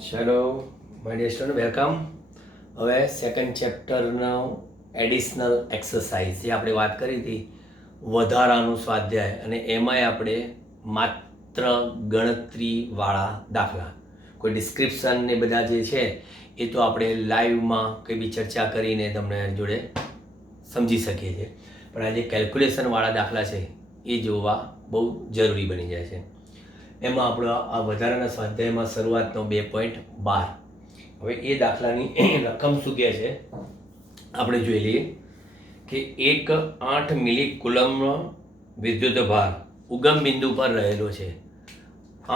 ચલો my dear student welcome. હવે second ચેપ્ટરનો additional exercise જે આપણે વાત કરી હતી વધારાનું સ્વાધ્યાય, અને એમાંય આપણે માત્ર ગણતરીવાળા દાખલા, કોઈ ડિસ્ક્રિપ્શન ને બધા જે છે એ તો આપણે લાઈવમાં કંઈ બી ચર્ચા કરીને તમને જોડે સમજી શકીએ છીએ, પણ આ જે કેલ્ક્યુલેશનવાળા દાખલા છે એ જોવા બહુ જરૂરી બની જાય છે. એમાં આપણો આ વધારાના સ્વાધ્યાયમાં શરૂઆતનો 2.12. હવે એ દાખલાની રકમ શું કહે છે આપણે જોઈ લઈએ કે 8 મિલી કુલમનો વિદ્યુત ભાર ઉગમ બિંદુ પર રહેલો છે.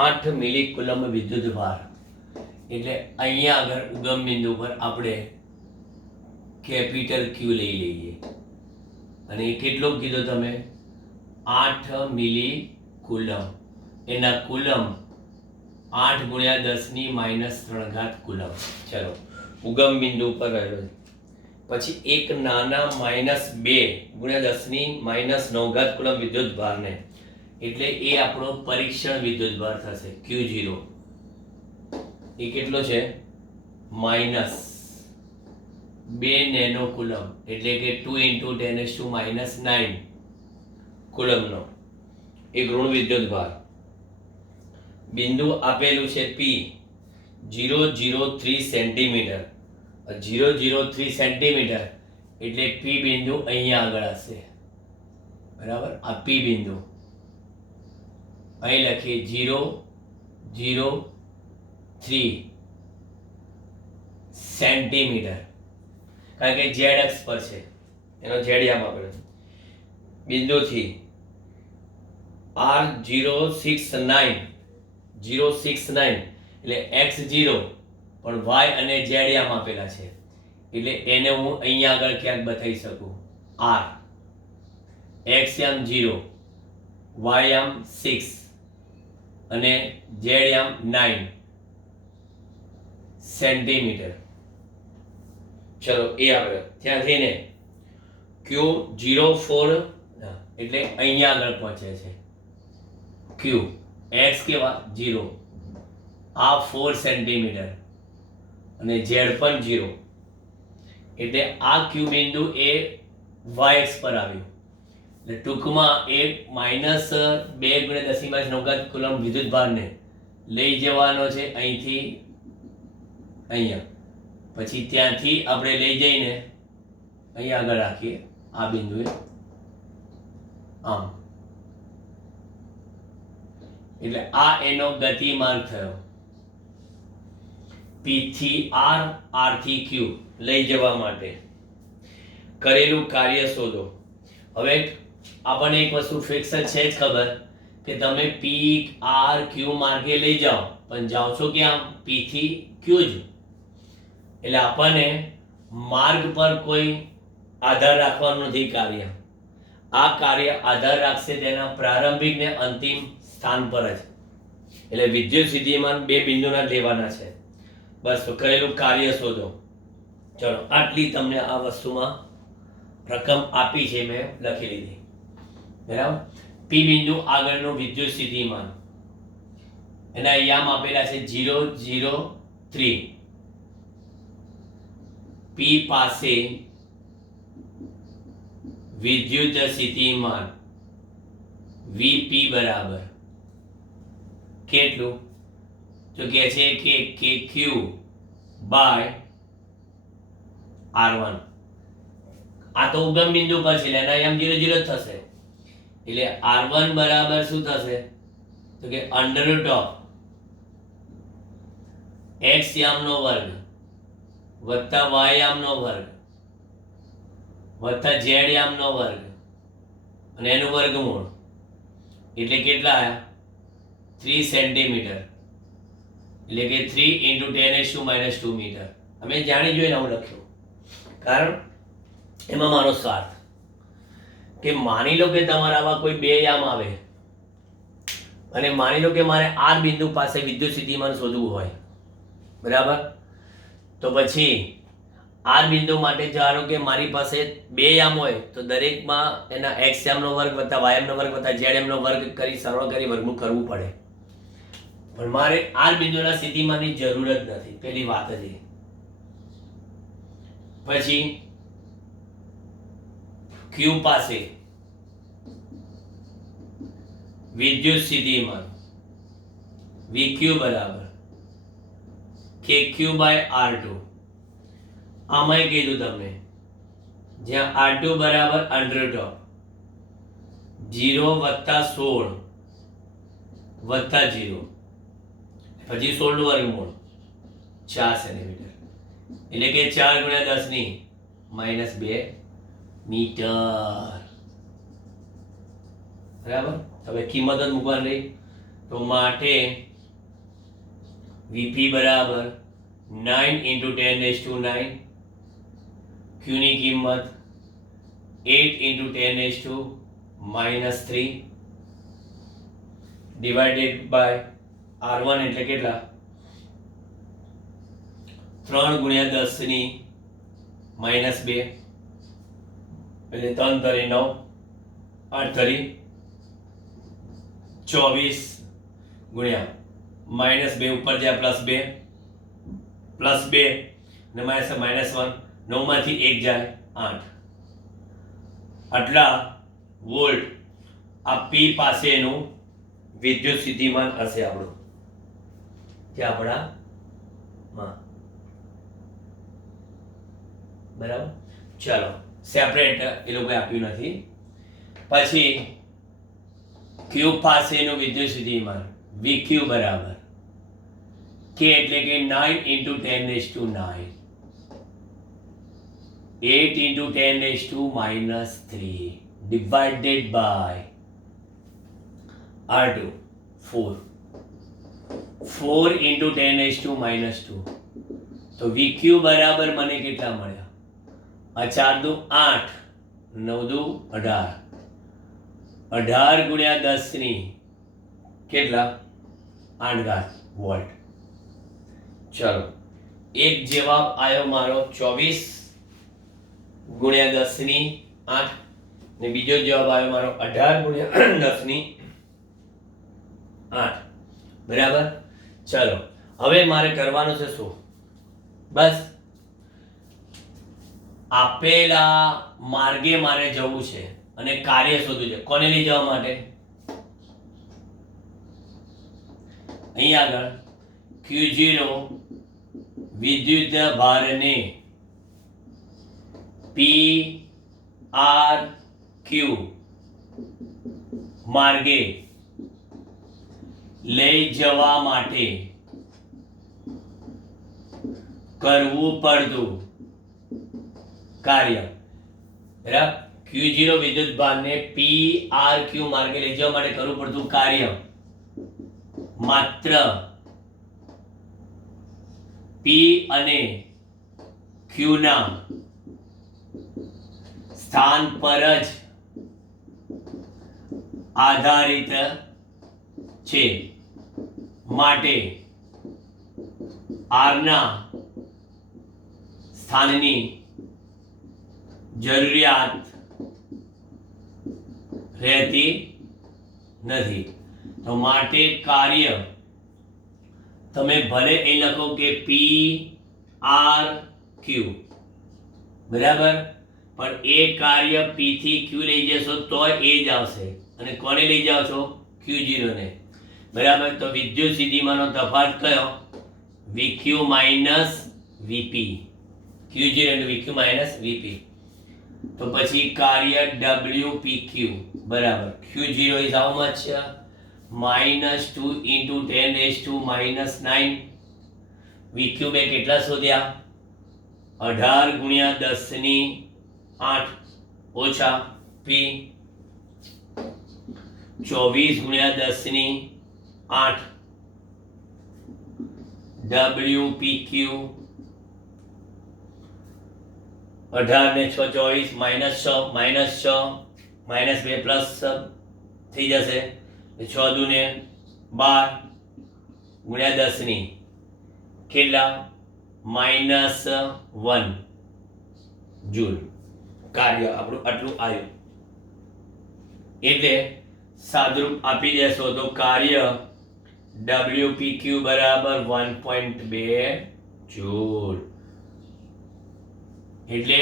8 મિલી કુલમ વિદ્યુત ભાર એટલે અહીંયા આગળ ઉગમ બિંદુ પર આપણે કેપિટલ ક્યુ લઈ લઈએ, અને એ કેટલો કીધો તમે? 8 મિલી કુલમ. એના કુલમ 8 ગુણ્યા 10⁻³ કુલમ. ચલો, ઉગમ બિંદુ પર રહેલો છે. પછી એક નાના -2 ગુણ્યા 10⁻⁹ કુલમ વિદ્યુત ભારને, એટલે એ આપણો પરીક્ષણ વિદ્યુત ભાર થશે Q0. એ કેટલો છે? -2 નેનો કુલમ, એટલે કે 2 × 10⁻⁹ કુલમનો એક ઋણ વિદ્યુત ભાર. બિંદુ આપેલું છે P 003 સેન્ટીમીટર. 003 સેન્ટીમીટર એટલે P બિંદુ અહીંયા આગળ હશે, બરાબર? આ P બિંદુ અહીં લખીએ 003 સેન્ટીમીટર, કારણ કે Z અક્ષ પર છે, એનો Z યામ આપેલો છે. બિંદુથી R069 એટલે x0, પણ y અને z યામ આપેલા છે, એટલે એને હું અહીંયા આગળ ક્યાંક બતાવી શકું. r x યામ 0, y યામ 6 અને z યામ 9 સેન્ટીમીટર. ચલો, એ આપણે ત્યાંથી ને Q04 એટલે અહીંયા આગળ પહોંચે છે. Q x કેવા 0, આ 4 સેન્ટીમીટર અને z પણ 0, એટલે આ Q બિંદુ એ y અક્ષ પર આવ્યું. એટલે ટૂંકમાં એ -2 × 10⁻⁹ કુલમ વિદ્યુત ભારને લઈ જવાનો છે અહીંથી અહીંયા, પછી ત્યાંથી આપણે લઈ જઈને અહીંયા આગળ રાખીએ આ બિંદુએ, આમ. એટલે આ એનો ગતિમાર્ગ થયો. P થી R, R થી Q લઈ જવા માટે કરેલું કાર્ય શોધો. હવે આપણને એક વસ્તુ ફિક્સ છે જ ખબર કે તમે P, R, Q માર્ગે લઈ જાઓ, પણ જાઓ છો ક્યાં? P થી Q જ. એટલે આપણને માર્ગ પર કોઈ આધાર રાખવાનો નથી કાર્ય. આ કાર્ય આધાર રાખશે તેના પ્રારંભિક ને અંતિમ સ્થાન પર જ. એટલે વિદ્યુત સ્થિતિમાન બે બિંદુના જ લેવાના છે. બસ, કરેલું કાર્ય શોધો. ચલો, આટલી તમને આ વસ્તુમાં રકમ આપી છે, મેં લખી લીધી, બરાબર? P બિંદુ આગળનું વિદ્યુત સ્થિતિમાન, એના યામ આપેલા છે 003. P પાસે વિદ્યુત સ્થિતિમાન Vp બરાબર કેટલું? તો કહે છે કે KQ બાય R1. આ તો ઉગમ બિંદુ પર છે, એના યામ 0 0 થશે, એટલે R1 બરાબર શું થશે? તો કે √ x યામનો વર્ગ વત્તા y યામનો વર્ગ વત્તા z યામનો વર્ગ અને એનું વર્ગમૂળ, એટલે કેટલા આયા? 3 સેન્ટીમીટર, એટલે કે 3 × 10⁻² મીટર. અમે જાણી જોઈને હું લખ્યું, કારણ એમાં મારો સ્વાર્થ કે માની લો કે તમારા આવા કોઈ બે યામ આવે, અને માની લો કે મારે R બિંદુ પાસે વિદ્યુત સ્થિતિમાન શોધવું હોય, બરાબર? તો પછી R બિંદુ માટે ધારો કે મારી પાસે બે યામ હોય, તો દરેકમાં એના x યામનો વર્ગ વત્તા y યામનો વર્ગ વત્તા z યામનો વર્ગ કરી સરળ કરી વર્ગમૂળ કરવું પડે. પણ મારે આર બિંદુના સ્થિતિમાનની જરૂર જ નથી, પેલી વાત જ એ. પછી ક્યુ પાસે વિદ્યુત સ્થિતિમાન VQ બરાબર KQ બાય R2. આમાંય કીધું તમને, જ્યાં R2 બરાબર અંડર ઓફ 0 વત્તા 16 વત્તા 0 પછી 16 નું વર્ગમૂળ 4 સેન્ટીમીટર, એટલે કે 4 ગુણ્યા 10 ની -2 મીટર. બરાબર. હવે કિંમત જ મૂકવાની રહી, તો માટે VP બરાબર 9 × 10⁹, Q ની કિંમત 8 × 10⁻³ ડિવાઇડેડ બાય R1 એટલે કેટલા? 3 ગુણ્યા 10 ની -2 એટલે 3 તરી 9, 8 તરી 24 ગુણ્યા -2 ઉપર જાય +2 અને -1, 9 માંથી 1 જાય 8. આટલા વોલ્ટ આ P પાસેનું વિદ્યુત સ્થિતિમાન હશે આપણું, કે આપણામાં. બરાબર. ચાલો, સેપરેટ એ લોકોએ આપ્યું નથી. પછી Q પાસેનું વિદ્યુત સ્થિતિમાન VQ બરાબર K એટલે કે 9 × 10⁹, 8 × 10⁻³ divided by R2 4 × 10⁻². તો VQ બરાબર મને કેટલા મળ્યા? આ 4 દુ 8, 9 દુ 18, 18 ગુણ્યા 10 ની કેટલા? 8 વોલ્ટ. ચલો, એક જવાબ આવ્યો મારો 24 ગુણ્યા 10 ની 8, ને બીજો જવાબ આવ્યો મારો 18 ગુણ્યા 10 ની 8. બરાબર. ચલો, હવે મારે કરવાનું છે શું? બસ આપેલા માર્ગે મારે જવું છે અને કાર્ય શોધવું છે. કોને લઈ જવા માટે? અહીં આગળ Q0 વિદ્યુત ભારને PRQ માર્ગે લઈ જવા માટે કરવું પડતું કાર્ય. બરાબર. Q0 વિદ્યુત ભારને PRQ માર્ગે લઈ જવા માટે કરવું પડતું કાર્ય માત્ર P અને Q ના સ્થાન પર જ આધારિત છે. માટે R ના સ્થાનની જરૂરિયાત રહેતી નથી. તો માટે કાર્ય તમે ભલે એ લખો કે PRQ, બરાબર, પણ એ કાર્ય P થી Q લઈ જશો તો એ જ આવશે. અને કોને લઈ જાઓ છો? Q0 ને. બરાબર. તો વિદ્યુત સ્થિતિમાનનો તફાવત કયો? VQ minus VP. Q0 × VQ minus VP. તો પછી કાર્ય WPQ બરાબર Q0 is how much? -2 × 10⁻⁹. VQ બે કેટલા શોધ્યા? 18 ગુણ્યા 10 ની 8 ઓછા P 24 ગુણ્યા 10 ની 8 WPQ 18 ને 6 24 -6 -2 પ્લસ થઈ જશે. 6 દુ ને 12 ગુણ્યા 10 ની કેટલા? -1 જૂલ. કાર્ય આપણું આટલું આવ્યું. એટલે સાદરૂપ આપી દેશો તો કાર્ય WPQ બરાબર 1.2 જૂલ. એટલે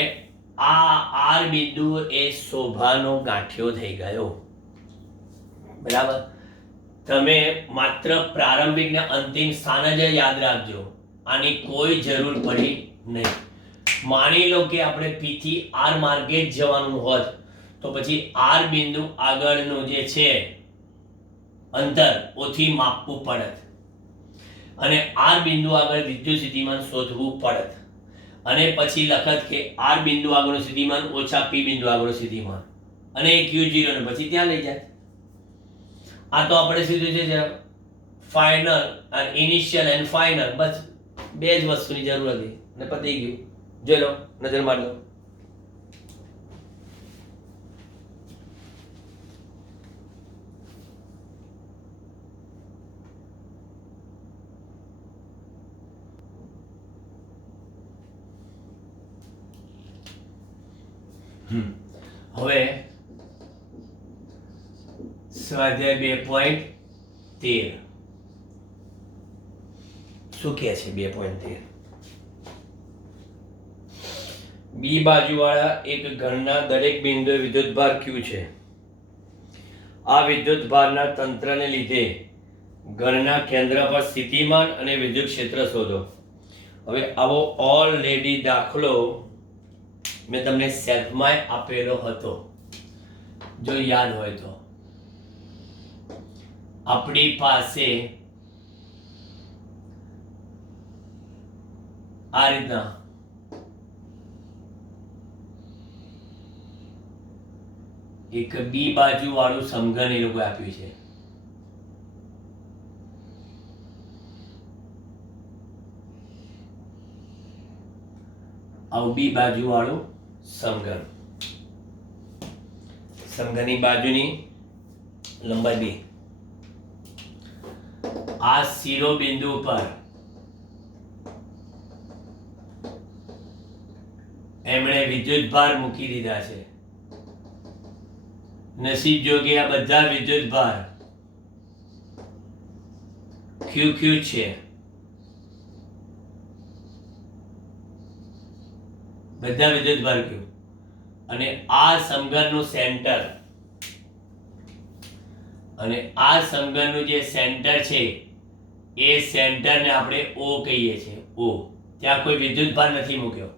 આ આર બિંદુ એ શોભાનો ગાંઠિયો થઈ ગયો. બરાબર. તમે માત્ર પ્રારંભિક ને અંતિમ સ્થાન જ યાદ રાખજો, આની કોઈ જરૂર પડી નહીં. માની લો કે આપણે P થી R માર્ગે જ જવાનું હોત તો પછી R બિંદુ આગળનું જે છે અંતર ઓથી માપવું પડત અને R બિંદુ આગળ વિદ્યુત સ્થિતિમાન શોધવું પડત અને પછી લખત કે R બિંદુ આગળનું સ્થિતિમાન ઓછા P બિંદુ આગળનું સ્થિતિમાન અને Q0 ને પછી ત્યાં લઈ જાય. આ તો આપણે સીધું છે ફાઇનલ અને ઇનિશિયલ એન્ડ ફાઇનલ, બસ બે જ વસ્તુની જરૂર હતી અને પતી ગયું. જોઈ લો, નજર મારી લો. હવે સ્વાધ્યાય 2.13 શું કહે છે? 2.13 બી બાજુવાળા એક ઘનના દરેક બિંદુએ વિદ્યુતભાર Q છે. આ વિદ્યુતભારના તંત્રને લીધે ઘનના કેન્દ્ર પર સ્થિતિમાન અને વિદ્યુત ક્ષેત્ર શોધો. હવે આવો ઓલરેડી દાખલો મેં તમને સેલ્ફમાં આપેલો હતો, જો યાદ હોય તો. આપણી પાસે આ રીતના એક બી બાજુ વાળું સમઘન એ લોકો આપ્યું છે. આવું બી બાજુ વાળું સમઘન, સમઘનની બાજુની લંબાઈ બી. આ શિરોબિંદુ પર એમણે વિદ્યુતભાર મૂકી દીધા છે. નસીબ જોગે આ બધા વિદ્યુતભાર QQ છે. બધા વિદ્યુતભાર Q અને આ સમઘનનું સેન્ટર અને આ સમઘનનું જે સેન્ટર છે એ સેન્ટરને આપણે O કહીએ છીએ. O ત્યાં કોઈ વિદ્યુતભાર નથી મૂક્યો.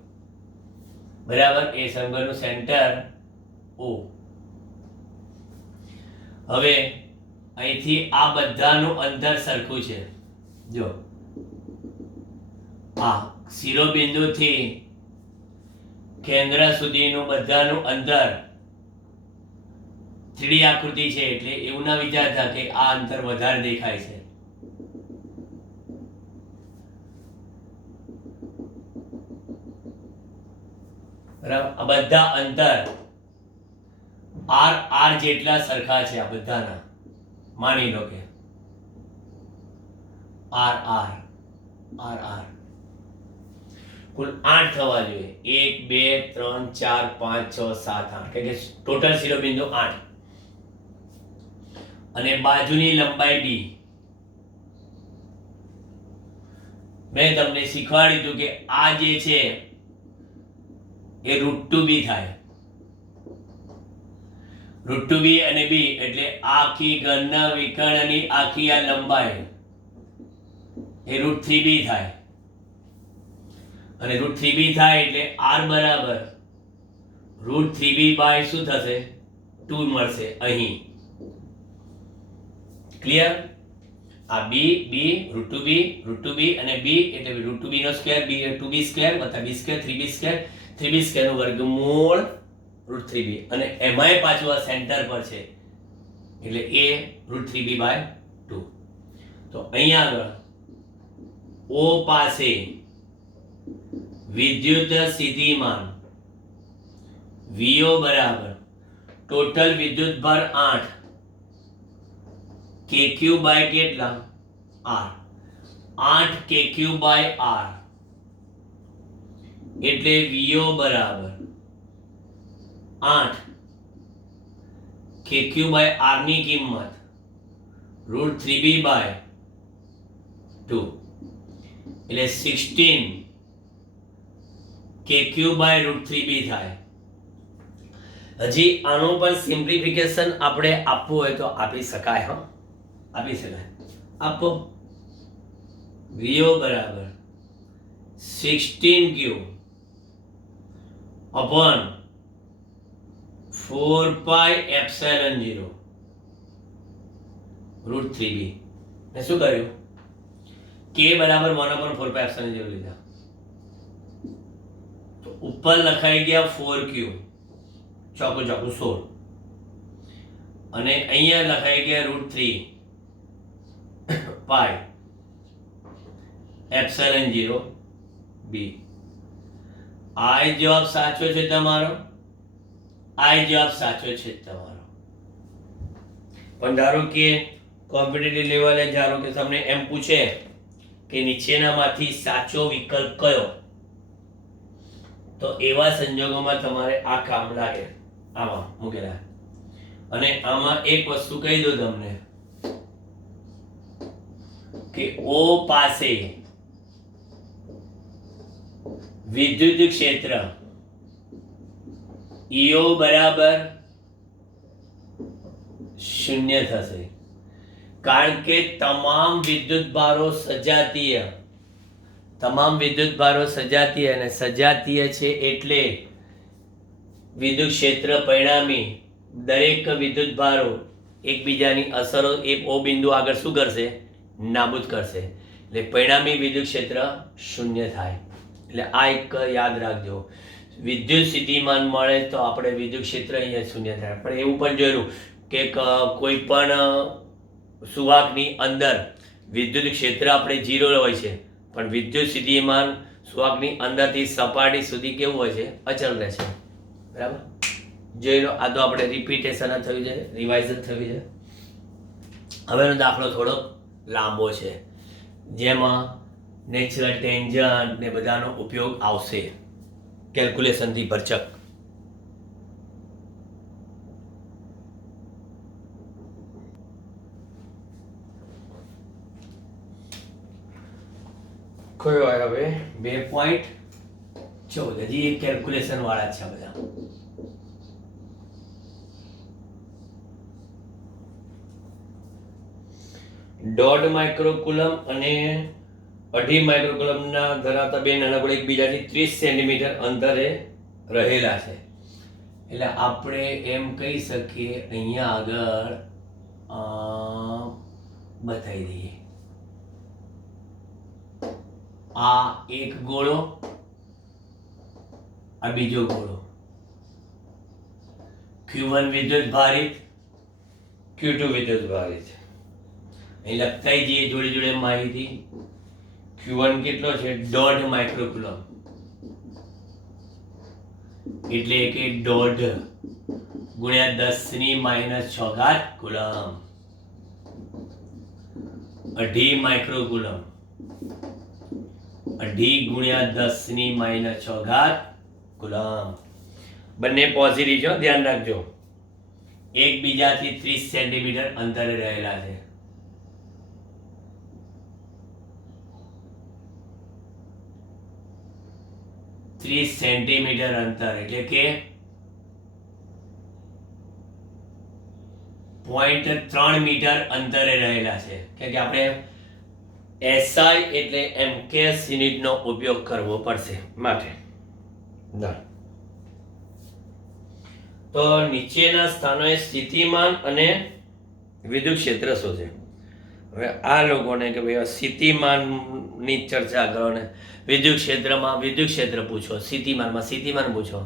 બરાબર. એ સમઘનનું સેન્ટર O. હવે અહીંથી આ બધાનું અંતર સરખું છે. જો આ શિરોબિંદુથી કેન્દ્ર સુધીનું બધાનું અંતર 3D આકૃતિ છે એટલે એવું ના વિચારતા કે આ અંતર વધારે દેખાય છે. બરાબર. આ બધા અંતર R જેટલા સરખા છે. આ બધાના માની લો કે R કુલ 8 થવા જોઈએ. 1 2 3 4 5 6 7 8 કે ટોટલ શિરોબિંદુ 8 અને બાજુની લંબાઈ D. મેં તમને શીખવાડ્યું હતું કે આ જે છે એ √2b થાય. √2b અને b એટલે આખી ઘનના વિકર્ણની આખી આ લંબાઈ એ √3b થાય અને √3b થાય એટલે r બરાબર √3b બાય શું થશે? 2 મળશે અહીં. ક્લિયર? આ b √2b અને b એટલે √2b નો સ્ક્વેર, b 2b સ્ક્વેર વત્તા b સ્ક્વેર 3b સ્ક્વેર નું વર્ગમૂળ √3b અને એમાંય પાછું આ સેન્ટર પર છે એટલે a √3b બાય 2. તો અહીંયા આગળ O પાસે વિદ્યુત સ્થિતિમાન VO બરાબર ટોટલ વિદ્યુતભાર 8 KQ બાય કેટલા? R. 8 KQ બાય R એટલે VO બરાબર 8 KQ બાય R ની કિંમત √3b બાય 2 એટલે 16 KQ બાય √3b થાય. હજી આનું પણ સિમ્પ્લિફિકેશન આપણે આપવું હોય તો આપી શકાય. આપી શકાય. આપો VO બરાબર 16Q upon 4 pi epsilon 0 √3b ને શું કર્યું? K બરાબર 1 upon 4 pi epsilon 0 લીધા તો ઉપર લખાઈ ગયા 4Q ચોકું 16 અને અહીંયા લખાઈ ગયા √3 pi epsilon 0 b. આ જવાબ સાચો છે તમારો, આ જવાબ સાચો છે તમારો. પણ ધારો કે કોમ્પિટિટિવ લેવલે ધારો કે તમને એમ પૂછે કે નીચેનામાંથી સાચો વિકલ્પ કયો, તો એવા સંજોગોમાં તમારે આ કામ લાગે. આમાં મૂકેલા અને આમાં એક વસ્તુ કહી દો તમને કે O પાસે વિદ્યુત ક્ષેત્ર EO બરાબર 0 થશે, કારણ કે તમામ વિદ્યુત ભારો સજાતીય, તમામ વિદ્યુત ભારો સજાતીય અને સજાતીય છે એટલે વિદ્યુત ક્ષેત્ર પરિણામી દરેક વિદ્યુત ભારો એકબીજાની અસરો એ O બિંદુ આગળ શું કરશે? નાબૂદ કરશે. એટલે પરિણામી વિદ્યુત ક્ષેત્ર 0 થાય. એટલે આ એક યાદ રાખજો. વિદ્યુત સ્થિતિમાન મળે તો આપણે વિદ્યુત ક્ષેત્ર અહીંયા 0 થાય. પણ એવું પણ જોયું કે કોઈ પણ સુવાહકની અંદર વિદ્યુત ક્ષેત્ર આપણે 0 હોય છે, પણ વિદ્યુત સ્થિતિમાન સુવાહકની અંદરથી સપાટી સુધી કેવું હોય છે? અચળ રહે છે. બરાબર? જોઈ લો. આ તો આપણે રિપીટેશન થયું છે, રિવાઇઝન થયું છે. હવેનો દાખલો થોડો લાંબો છે, જેમાં નેચરલ ટેન્જન્ટ ને બધાનો ઉપયોગ આવશે કેલ્ક્યુલેશનથી ભરચક. કયો આવ્યો હવે? 2.14. હજી એક કેલ્ક્યુલેશન વાળા છે બધા. દોઢ માઇક્રોકુલમ અને 2.5 માઇક્રોકુલમના ધરાવતા બે નાના ગોળા એકબીજાથી 30 સેન્ટીમીટર અંતરે રહેલા છે. એટલે આપણે એમ કહી શકીએ, અહીંયા આગળ બતાવી દઈએ. આ એક ગોળો, આ બીજો ગોળો. Q1 વિદ્યુત ભારિત, Q2 વિદ્યુત ભારિત. અહીં લખતા જઈએ જોડે જોડે માહિતી. Q1 કેટલો છે? 1.5 માઇક્રોકુલમ, એટલે કે 1.5 ગુણ્યા 10⁻⁶ કુલમ. 2.5 માઇક્રોકુલમ 2.5 ગુણ્યા 10⁻⁶ કુલમ. બંને પોઝિટિવ છે, ધ્યાન રાખજો. એકબીજાથી 30 સેન્ટીમીટર અંતરે રહેલા છે. સેન્ટીમીટર અંતર એટલે કે 0.3 મીટર અંતરે રહેલા છે. કે આપણે SI એટલે MKS યુનિટનો ઉપયોગ કરવો પડશે માટે. તો નીચેના સ્થાનોએ સ્થિતિમાન અને વિદ્યુત ક્ષેત્ર શોધે. હવે આ લોકોને કે ભાઈ સ્થિતિમાનની ચર્ચા કરો ને વિદ્યુત ક્ષેત્રમાં વિદ્યુત ક્ષેત્ર પૂછો, સ્થિતિમાનમાં સ્થિતિમાન પૂછો.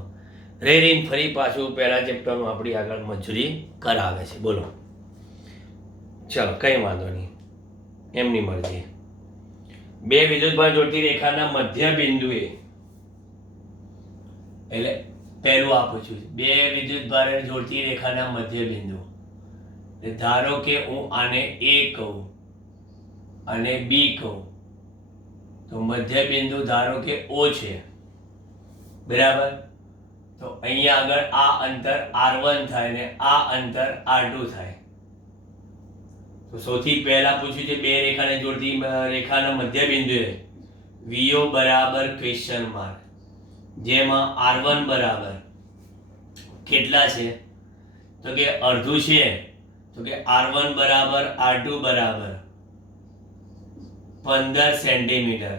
રેરીને ફરી પાછું પહેલા ચેપ્ટરમાં આપણી આગળ મંજૂરી કરાવે છે. બોલો, ચાલો કંઈ વાંધો નહીં, એમની મરજી. બે વિદ્યુતભાર જોડતી રેખાના મધ્ય બિંદુએ, એટલે પહેલું આપું છું, બે વિદ્યુતભાર જોડતી રેખાના મધ્ય બિંદુ. ધારો કે હું આને A કહું અને B કહું, તો મધ્ય બિંદુ ધારો કે O છે. બરાબર? તો અહીંયા આગળ આ અંતર R1 થાય ને આ અંતર R2 થાય. તો સૌથી પહેલા પૂછ્યું છે બે રેખાને જોડતી રેખાના મધ્ય બિંદુએ VO બરાબર ક્વેશ્ચન માર્ક, જેમાં R1 બરાબર કેટલા છે તો કે અડધું છે, તો કે R1 બરાબર R2 બરાબર 15 સેન્ટીમીટર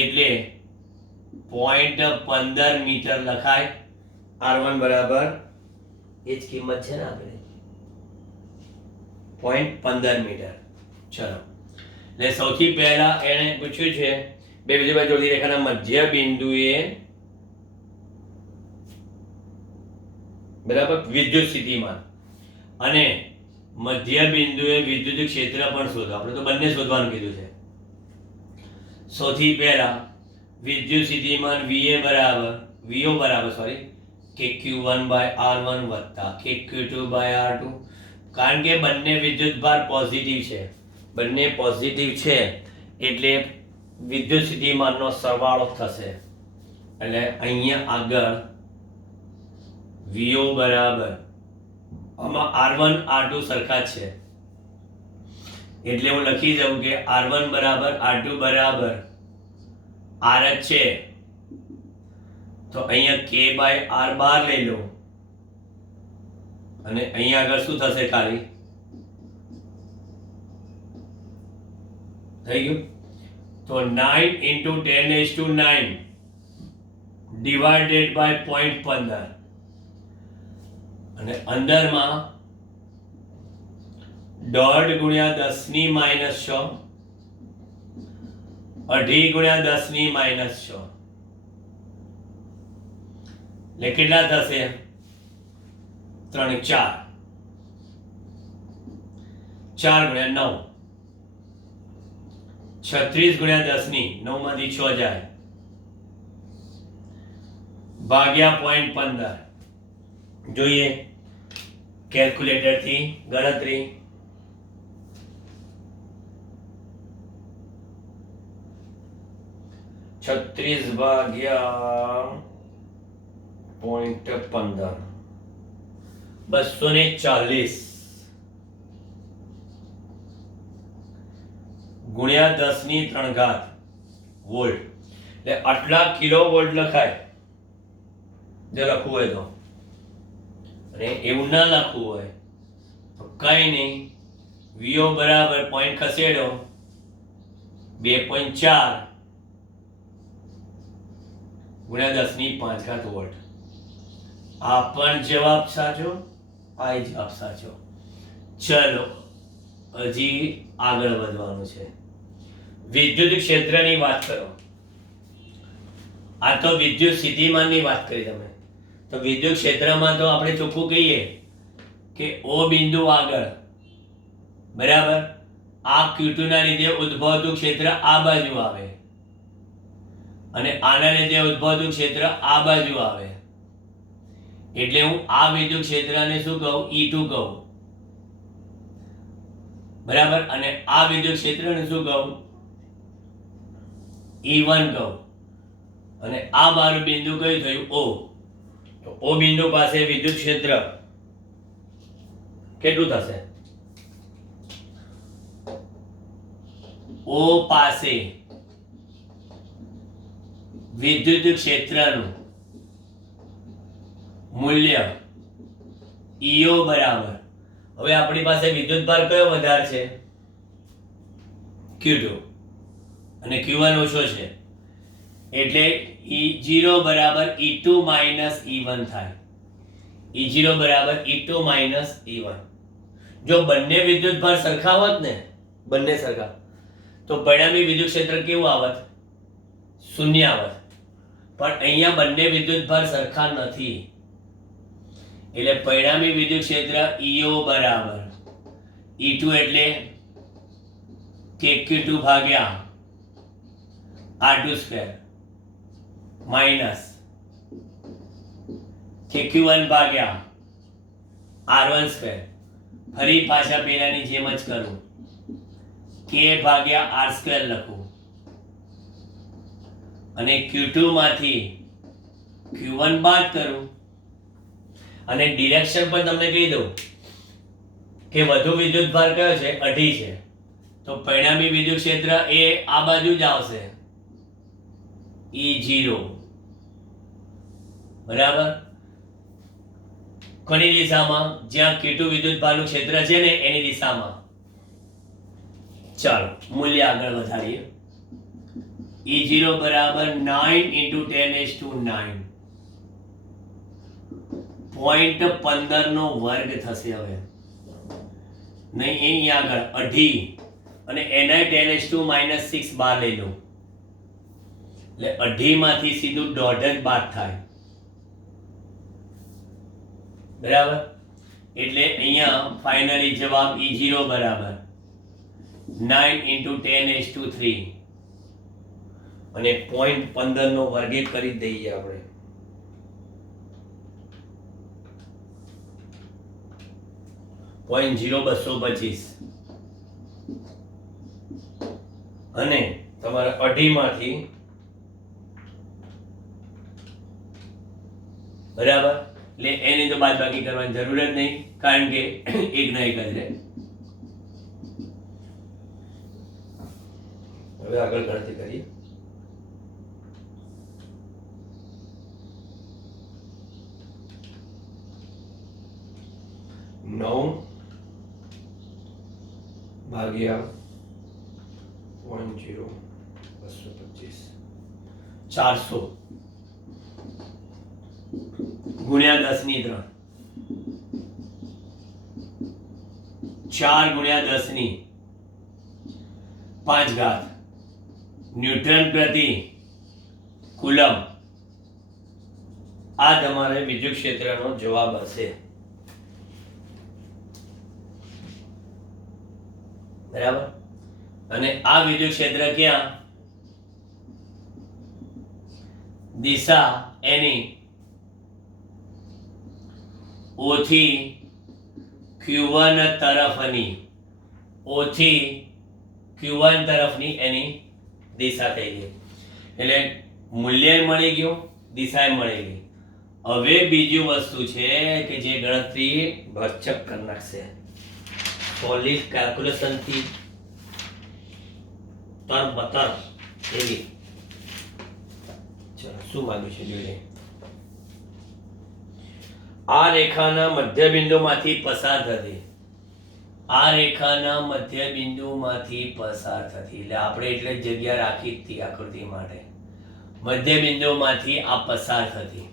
એટલે 0.15 મીટર લખાય. R1 બરાબર એ જ કિંમત છે ને આપણે 0.15 મીટર. ચલો એટલે સૌથી પહેલા એને પૂછ્યું છે બે બીજી બાજુ જોડતી રેખાના મધ્ય બિંદુએ બરાબર વિદ્યુત સ્થિતિમાન અને મધ્ય બિંદુએ વિદ્યુત ક્ષેત્ર પણ શોધો. આપણે તો બંને શોધવાનું કીધું છે. સૌથી પહેલા વિદ્યુત સ્થિતિમાન VO બરાબર KQ1/R1 વત્તા KQ2/R2, કારણ કે બંને વિદ્યુતભાર પોઝિટિવ છે, બંને પોઝિટિવ છે એટલે વિદ્યુત સ્થિતિમાનનો સરવાળો થશે. એટલે અહીંયા આગળ VO બરાબર આમાં R1 R2 સરખા જ છે એટલે હું લખી દઉં કે R1 બરાબર R2 બરાબર R જ છે, તો અહીંયા K/R બાર લઈ લો અને અહીંયા આગળ શું થશે ખાલી થઈ ગયું. તો 9 × 10⁹ ડિવાઇડેડ બાય 0.15 અને અંદરમાં 1.5 × 10⁻⁶ 2.5 × 10⁻⁶ એટલે કેટલા થશે 3 4 4 × 9 36 × 10 9 માંથી 6 જાય ભાગ્યા 0.15. જોઈએ કેલ્ક્યુલેટર થી ગણતરી. 36 ભાગ્યા 0.15 240 ગુણ્યા 10⁻³ વોલ્ટ એટલે આટલા કિલો વોલ્ટ લખાય જો લખવું હોય તો. અને એવું ના લખવું હોય તો કઈ નહીં, VO બરાબર પોઈન્ટ ખસેડો 2.4 ગુણ્યા 10⁵ વોલ્ટ. આ પણ જવાબ સાચો, આ જવાબ સાચો. ચલો હજી આગળ વધવાનું છે. વિદ્યુત ક્ષેત્રની વાત કરો. આ તો વિદ્યુત સ્થિતિમાનની વાત કરી તમે. તો વિદ્યુત ક્ષેત્રમાં તો આપણે ચોખ્ખું કહીએ કે O બિંદુ આગળ બરાબર આ Q2 ના લીધે ઉદ્ભવતું ક્ષેત્ર આ બાજુ આવે અને આના લીધે ઉદ્ભવતું ક્ષેત્ર આ બાજુ આવે એટલે હું આ વિદ્યુત ક્ષેત્રને શું કહું E2 કહું બરાબર, અને આ વિદ્યુત ક્ષેત્રને શું કહું E1 કહું. અને આ મારું બિંદુ કયું થયું O. તો O બિંદુ પાસે વિદ્યુત ક્ષેત્ર કેટલું થશે? O પાસે વિદ્યુત ક્ષેત્રનું મૂલ્ય EO બરાબર, હવે આપણી પાસે વિદ્યુતભાર કયો વધારે છે? Q2 અને Q1 ઓછો છે એટલે E0 બરાબર E2 માઇનસ E1 થાય. E0 બરાબર E2 માઇનસ E1. જો બંને વિદ્યુતભાર સરખા હોત ને, બંને સરખા, તો પરિણામી વિદ્યુત ક્ષેત્ર કેવું આવત? શૂન્ય આવત. પણ અહીંયા બંને વિદ્યુતભાર સરખા નથી એટલે પરિણામી વિદ્યુત ક્ષેત્ર EO બરાબર E2 એટલે KQ2 ભાગ્યા R2² માઇનસ KQ1 ભાગ્યા R1². ફરી પાછા પેલાની જેમ જ કરું, K ભાગ્યા R² લખું અને Q2 માંથી Q1 બાદ કરું અને ડિરેક્શન પણ તમને કહી દઉં કે વધુ વિદ્યુતભાર કયો છે? 2.5 છે. તો પરિણામી વિદ્યુત ક્ષેત્ર એ આ બાજુ જ આવશે, E0. બરાબર. કોની દિશામાં? જ્યાં Q2 વિદ્યુતભારનું ક્ષેત્ર છે ને એની દિશામાં. ચાલો મૂલ્ય આગળ વધારીએ. E0 બરાબર 9 × 10⁻⁹. 0.15 નો વર્ગ થશે હવે. નહીં અહીં આગળ 2.5 અને એના 10⁻⁻6 બહાર લઈ લો એટલે 2.5 માંથી સીધું 1.5 જ બાદ થાય. બરાબર. એટલે અહીંયા ફાઇનલી જવાબ E0 બરાબર 9 × 10⁻³ અને 0.15 નો વર્ગ કરી દઈએ આપણે. .0225 અને તમારે 2.5 માંથી બરાબર એટલે એની તો બાદબાકી કરવાની જરૂર જ નહીં કારણ કે એક ના એક જ રહે. હવે આગળ ગણતરી કરીએ. 9 ભાગ્યા 0.0225 400 ગુણ્યા 10 ની 3 4 ગુણ્યા 10 ની 5 ઘાત ન્યૂટન પ્રતિ કુલમ. આ તમારે વિદ્યુત ક્ષેત્રનો જવાબ હશે. બરાબર. અને આ વિદ્યુત ક્ષેત્ર ક્યાં? દિશા એની O થી Q1 તરફની, O થી Q1 તરફની એની દિશા થઈ ગઈ. એટલે મૂલ્ય મળી ગયું, દિશા મળી ગઈ. હવે બીજી વસ્તુ છે કે જે ગણતરી ભરચક કરી નાખશે સોલિડ કેલ્ક્યુલેશન થી તર બતર એવી. ચલો શું માંગ્યું છે જોઈએ. આ રેખાના મધ્યબિંદુમાંથી પસાર થતી, આ રેખાના મધ્યબિંદુમાંથી પસાર થતી એટલે આપણે એટલે જગ્યા રાખી હતી આકૃતિ માટે. મધ્યબિંદુમાંથી આ પસાર થતી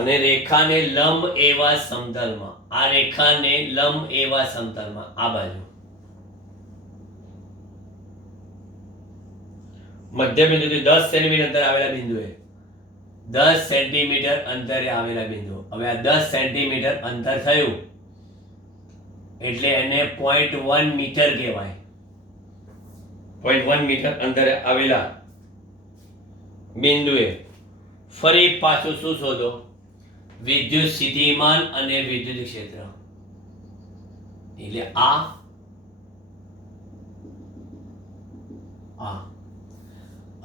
અને રેખાને લંબ એવા સમતલમાં, આ રેખાને લંબ એવા સમતલમાં આ બાજુ મધ્યબિંદુથી 10 સેન્ટીમીટર અંતર આવેલા બિંદુએ 10 સેન્ટીમીટર અંતરે આવેલા બિંદુ. હવે આ 10 સેન્ટીમીટર અંતર થયું એટલે એને 0.1 મીટર કહેવાય. 0.1 મીટર અંતરે આવેલા બિંદુએ ફરી પાછું શું શોધો? વિદ્યુત સ્થિતિમાન અને વિદ્યુત ક્ષેત્ર. એટલે આ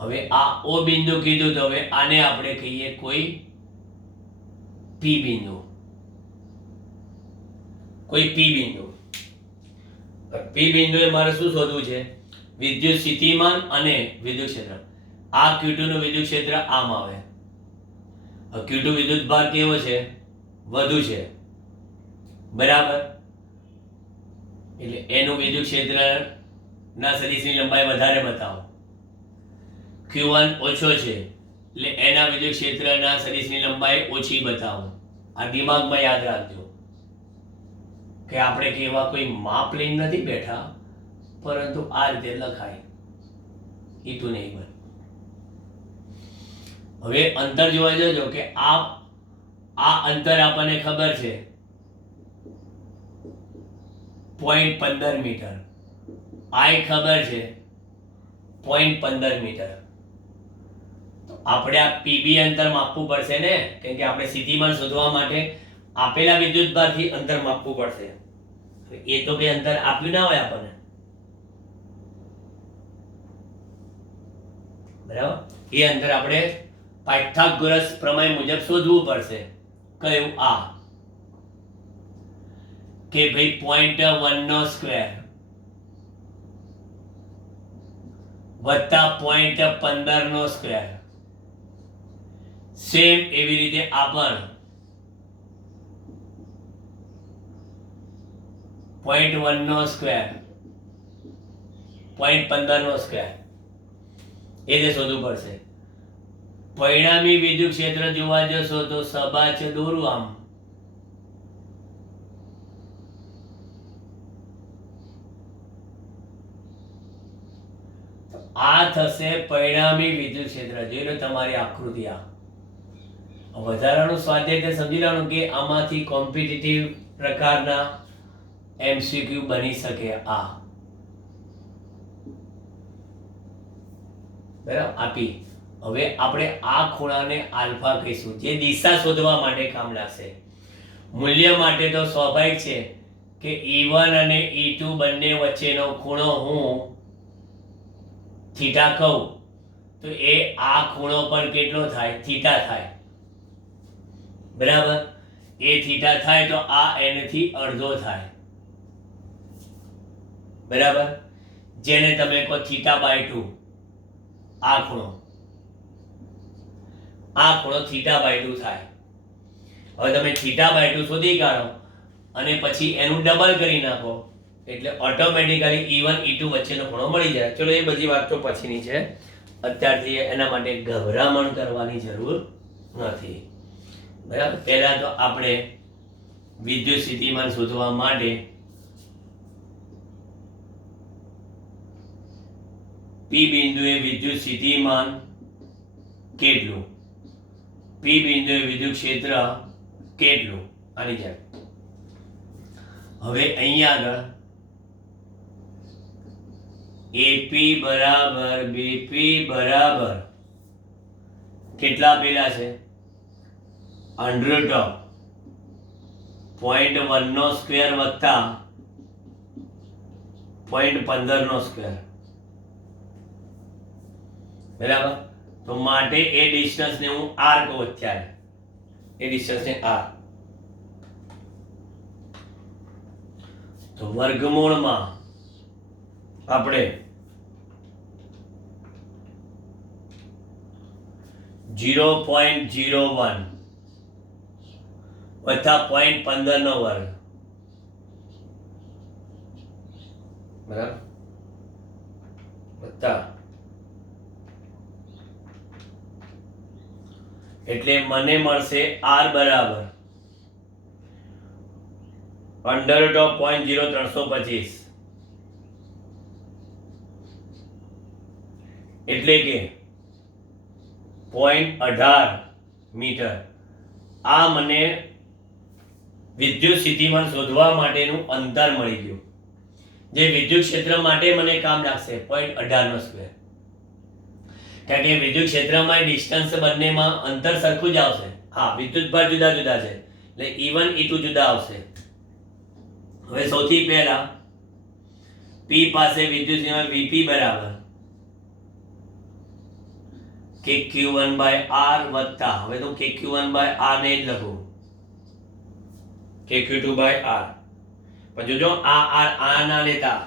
હવે આ O બિંદુ કીધું તો હવે આને આપણે કહીએ કોઈ P બિંદુ, કોઈ P બિંદુ. P બિંદુએ મારે શું શોધવું છે? વિદ્યુત સ્થિતિમાન અને વિદ્યુત ક્ષેત્ર. આ Q2 નું વિદ્યુત ક્ષેત્ર આમ આવે. Q2 વિદ્યુત ભાર કેવો છે? વધુ છે. બરાબર. એટલે એનું વિદ્યુત ક્ષેત્ર ના સદિશની લંબાઈ વધારે બતાવો. Q1 ઓછો છે એટલે એના વિદ્યુત ક્ષેત્રના સદિશની લંબાઈ ઓછી બતાવો. આ દિમાગમાં યાદ રાખજો કે આપણે કેવા કોઈ માપ લઈને નથી બેઠા, પરંતુ આ રીતે લખાય ઈટુ નહીં બને. હવે અંતર જોવા જજો કે આ અંતર આપણને ખબર છે 0.15 મીટર, આ ખબર છે 0.15 મીટર. આપણે આ PB અંતર માપવું પડશે ને, કેમ કે આપણે સ્થિતિમાન શોધવા માટે આપેલા વિદ્યુતભારથી અંતર માપવું પડશે. એ તો કે અંતર આપ્યું ના હોય આપણને. બરાબર. એ અંતર આપણે પાયથાગોરસ પ્રમેય મુજબ શોધવું પડશે. કયું આ કે ભાઈ 0.1 નો સ્ક્વેર વત્તા 0.15 નો સ્ક્વેર, સેમ એવી રીતે આ પણ 0.1 નો સ્ક્વેર 0.15 નો સ્ક્વેર, એ જે શોધવું પડશે. પરિણામી વિદ્યુત ક્ષેત્ર જોવા જશો તો સબાચ દોરું આમ, આ થશે પરિણામી વિદ્યુત ક્ષેત્ર. જોઈ લો તમારી આકૃતિ. આ વધારાનું સ્વાધ્યાય સમજી લેવાનું કે આમાંથી કોમ્પિટિટિવ પ્રકારના એમસીક્યુ બની શકે. આ બરાબર આપી. હવે આપણે આ ખૂણાને આલ્ફા કહીશું, જે દિશા શોધવા માટે કામ લાગશે. મૂલ્ય માટે તો સ્વાભાવિક છે કે E1 અને E2 બંને વચ્ચેનો ખૂણો હું થીટા કહું તો એ આ ખૂણો પર કેટલો થાય? થીટા થાય. બરાબર. એ થીટા થાય તો આ એનાથી અડધો થાય. બરાબર. જેને તમે કહો થીટા બાય 2. આ ખૂણો થીટા બાય 2 થાય. હવે તમે થીટા બાય 2 શોધી કાઢો અને પછી એનું ડબલ કરી નાખો એટલે ઓટોમેટિકલી E1 E2 વચ્ચેનો ખૂણો મળી જાય. ચલો એ બધી વાત તો પછીની છે, અત્યારથી એના માટે ગભરામણ કરવાની જરૂર નથી. બરાબર. પહેલા તો આપણે વિદ્યુત સ્થિતિમાન શોધવા માટે P બિંદુએ વિદ્યુત સ્થિતિમાન કેટલું, P બિંદુએ વિદ્યુત ક્ષેત્ર કેટલું, આની જેમ. હવે અહીંયા આગળ AP બરાબર BP બરાબર કેટલા આપેલા છે? અંડર ઓફ 0.1 નો સ્ક્વેર વત્તા 0.15 નો સ્ક્વેર. બરાબર. તો માટે એ ડિસ્ટન્સ ને હું r કહું અત્યારે. એ ડિસ્ટન્સ ને r. તો વર્ગમૂળમાં આપણે 0.01 વત્તા 0.15 નો વર્ગ. બરાબર. વત્તા એટલે મને મળશે r બરાબર અંડર રૂટ ઓફ 0.0325 એટલે કે 0.18 મીટર. આ મને વિદ્યુત સ્થિતિમાન શોધવા માટેનું અંતર મળી ગયું, જે વિદ્યુત ક્ષેત્ર માટે મને કામ લાગશે 0.18 નો સ્ક્વેર. કારણ કે વિદ્યુત ક્ષેત્રમાં ડિસ્ટન્સ બંનેમાં અંતર સરખું જ આવશે. હા, વિદ્યુત ભાર જુદા જુદા છે એટલે E1 E2 જુદા આવશે. હવે સૌથી પહેલા P પાસે વિદ્યુત સ્થિતિમાન VP બરાબર KQ1/R વત્તા, હવે તો KQ1/R ને જ લખું, KQ2/R. પણ જોજો આ R ના લેતા,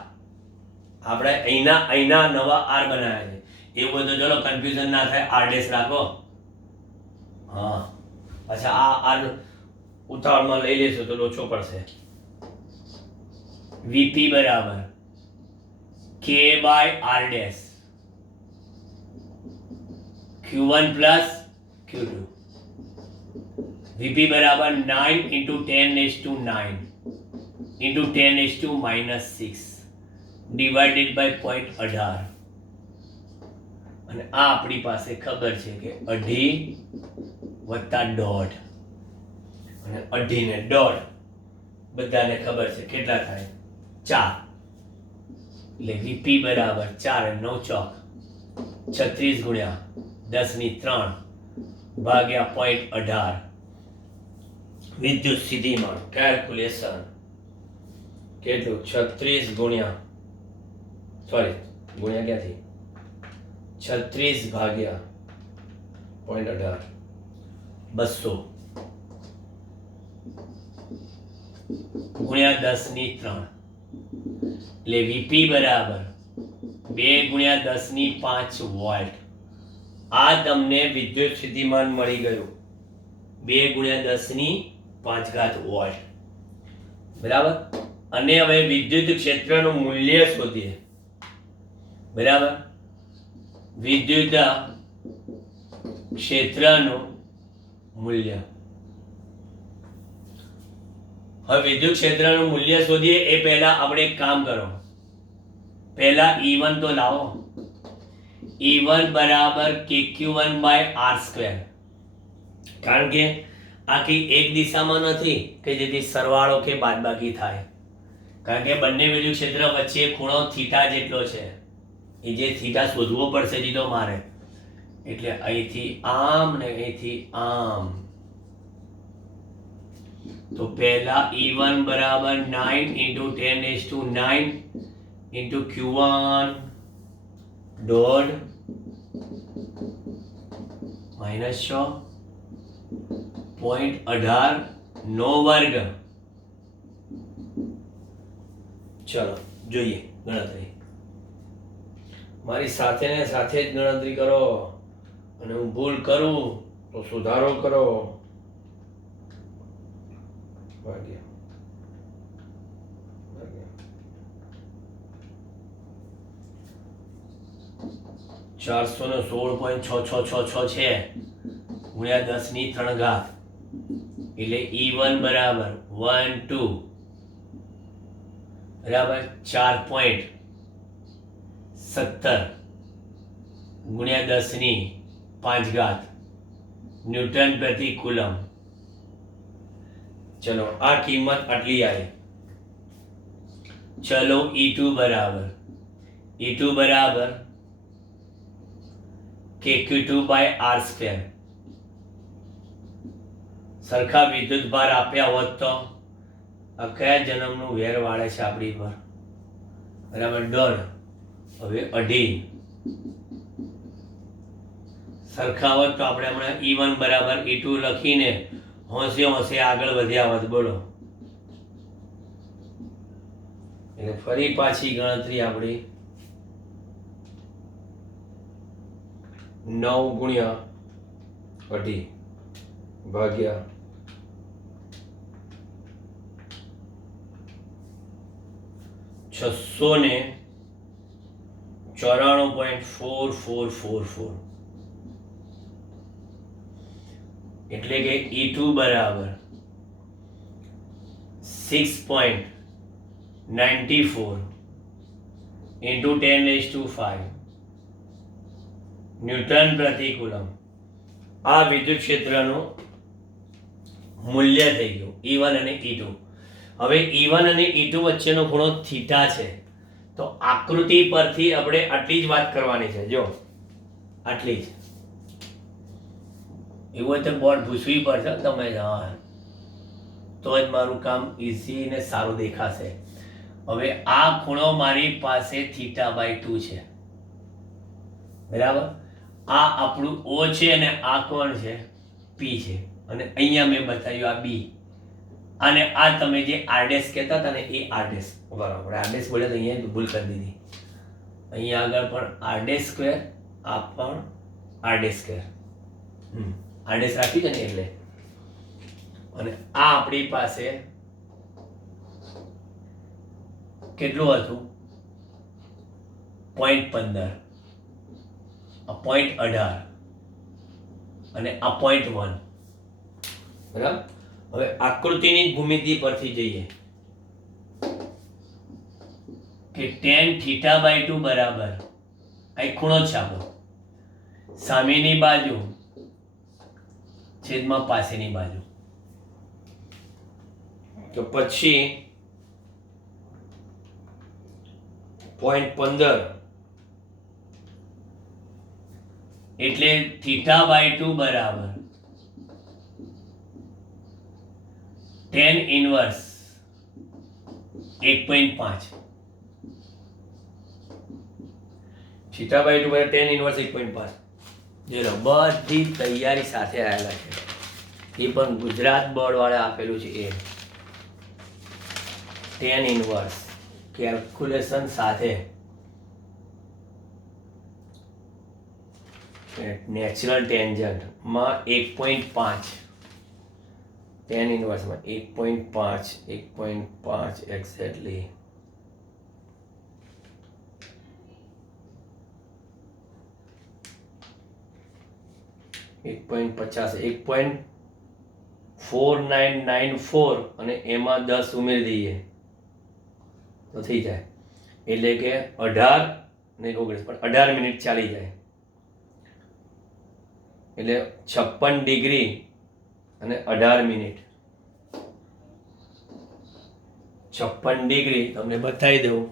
આપણે અહીંના નવા R બનાવ્યા છે. એવું બધું ચલો કન્ફ્યુઝન ના થાય, R ડેશ રાખો. હા, અચ્છા આ R ઉતાવળમાં લઈ લેશો તો ઓછો પડશે. VP બરાબર K/R dash Q1 plus Q2. VP બરાબર 9 into 10⁻9 into 10⁻⁻6 divided by 0.18. અને આ આપણી પાસે ખબર છે કે 2.5 વત્તા 1.5 અને 2.5 ને 1.5 બધાને ખબર છે કેટલા થાય? 4. એટલે VP બરાબર 4 9 ચોક 36 ગુણ્યા 10⁻³ ભાગ્યા 0.18 વિદ્યુત સ્થિતિમાન કેલ્ક્યુલેશન કેટલું? 36 ગુણ્યા ક્યાંથી 36 ભાગ્યા 0.18 200 ગુણ્યા 10 ની 3 એટલે વીપી બરાબર 2 ગુણ્યા 10 ની 5 વોલ્ટ. આ તમને વિદ્યુત સ્થિતિમાન મળી ગયું 2 ગુણ્યા 10 ની 5 ઘાત વોલ્ટ. બરાબર. અને હવે વિદ્યુત ક્ષેત્રનું મૂલ્ય શોધીએ. બરાબર. વિદ્યુત ક્ષેત્રનું મૂલ્ય. હવે વિદ્યુત ક્ષેત્રનું મૂલ્ય શોધીએ એ પહેલા આપણે એક કામ કરો. પહેલા E1 તો લાવો. E1 બરાબર KQ1/R². કારણ કે આખી એક દિશામાં નથી કે જેથી સરવાળો કે બાદબાકી થાય. કારણ કે બંને વિદ્યુત ક્ષેત્ર વચ્ચે ખૂણો થીટા જેટલો છે. એ જે થીટા શોધવો પડશે જીતો મારે. એટલે અહીંથી આમ ને અહીંથી આમ. તો પહેલા E1 બરાબર 9 × 10⁹ into Q1 dot -6.18 નો વર્ગ. ચલો જોઈએ ગણતરી. મારી સાથે ને સાથે જ ગણતરી કરો અને હું ભૂલ કરું તો સુધારો કરો. ભાગ્યા 416.6666 છે ગુણ્યા 10 ની 3 ઘાત એટલે E1 બરાબર 1 2 બરાબર 4.17 ગુણ્યા 10 ની 5 ઘાત ન્યૂટન પ્રતિ કુલમ. ચલો આ કિંમત આટલી આવી. ચલો E2 બરાબર KQ2/R². સરખા વિદ્યુત ભાર આપ્યા હોત તો આ કયા જન્મનું વેર વાળે છે આપણી પર. બરાબર 1.5. હવે 2.5 સરખા હોત તો આપણે હમણાં E1 બરાબર E2 લખીને હોંશે હોંશે આગળ વધ્યા હોત. બોલો. એટલે ફરી પાછી ગણતરી આપણી 9 ગુણ્યા 2.5 ભાગ્યા 694.4444 એટલે કે E2 બરાબર 6.94 × 10⁵ ન્યૂટન પ્રતિ કુલમ. આ વિદ્યુત ક્ષેત્રનું મૂલ્ય થઈ ગયું E1 અને E2. હવે E1 અને E2 વચ્ચેનો ખૂણો થીટા છે. તો આકૃતિ પરથી આપણે આટલી જ વાત કરવાની છે. જો આટલી જ. એવું હોય તો બોર્ડ ભૂસવી પડશે તમે. હા, તો જ મારું કામ ઈઝી ને સારું દેખાશે. હવે આ ખૂણો મારી પાસે θ/2 છે. બરાબર. આ આપણું O છે અને આ કોણ છે? P છે. અને અહીંયા મેં બતાવ્યું આ B. અને આ તમે જે R' કહેતા હતા ને એ R'. બરાબર. R' બોલે તો અહીંયા ભૂલ કરી દીધી. અહીંયા આગળ પણ R'², આ પણ R'². R' રાખ્યું છે ને એટલે. અને આ આપણી પાસે કેટલું હતું? 0.15, આ 0.18 અને આ 0.1. બરાબર. હવે આકૃતિની ભૂમિતિ પરથી જઈએ કે tan θ/2 બરાબર આ ખૂણો છાપો સામેની બાજુ છેદમાં પાસેની બાજુ. તો પછી 0.15 એટલે θ/2 બરાબર tan ઇન્વર્સ 1.5. θ/2 બરાબર tan ઇન્વર્સ 1.5. જો બધી તૈયારી સાથે આવેલા છે. એ પણ ગુજરાત બોર્ડ વાળા આપેલું છે. એ ટેન ઇનવર્સ કેલ્ક્યુલેશન સાથે નેચરલ ટેન્જન્ટમાં 1.5 ટેન ઇનવર્સમાં 1.5 એક્ઝેક્ટલી 1.4994 અને એમાં 10 ઉમેરી દઈએ તો થઈ જાય, એટલે કે 18 ને 19 પણ 18 મિનિટ ચાલી જાય, એટલે 56 ડિગ્રી અને 18 મિનિટ. 56 ડિગ્રી તમને બતાવી દઉં,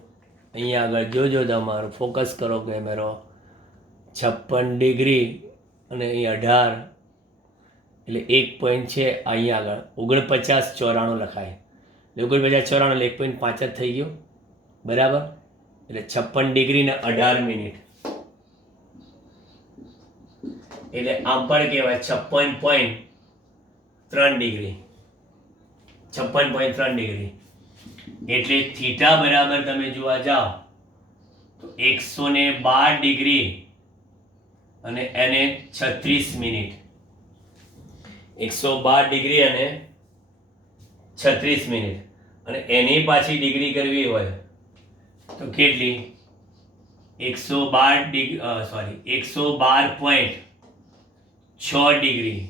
અહીંયા આગળ જોજો, તમારું ફોકસ કરો કેમેરો. 56 ડિગ્રી અને અહીં 18, એટલે 1 પોઈન્ટ છે અહીંયા આગળ 49.94 લખાય, એટલે 49.94 એટલે 1.5 જ થઈ ગયું, બરાબર. એટલે 56 ડિગ્રી ને 18 મિનિટ, એટલે આમ પણ કહેવાય 56.3 ડિગ્રી. 56.3 ડિગ્રી એટલે થીટા બરાબર તમે જોવા જાઓ તો 112 ડિગ્રી અને એને 36 મિનિટ. 112 ડિગ્રી અને 36 મિનિટ, અને એની પાછી ડિગ્રી કરવી હોય તો કેટલી? 112 ડિગ્રી 112.6 ડિગ્રી.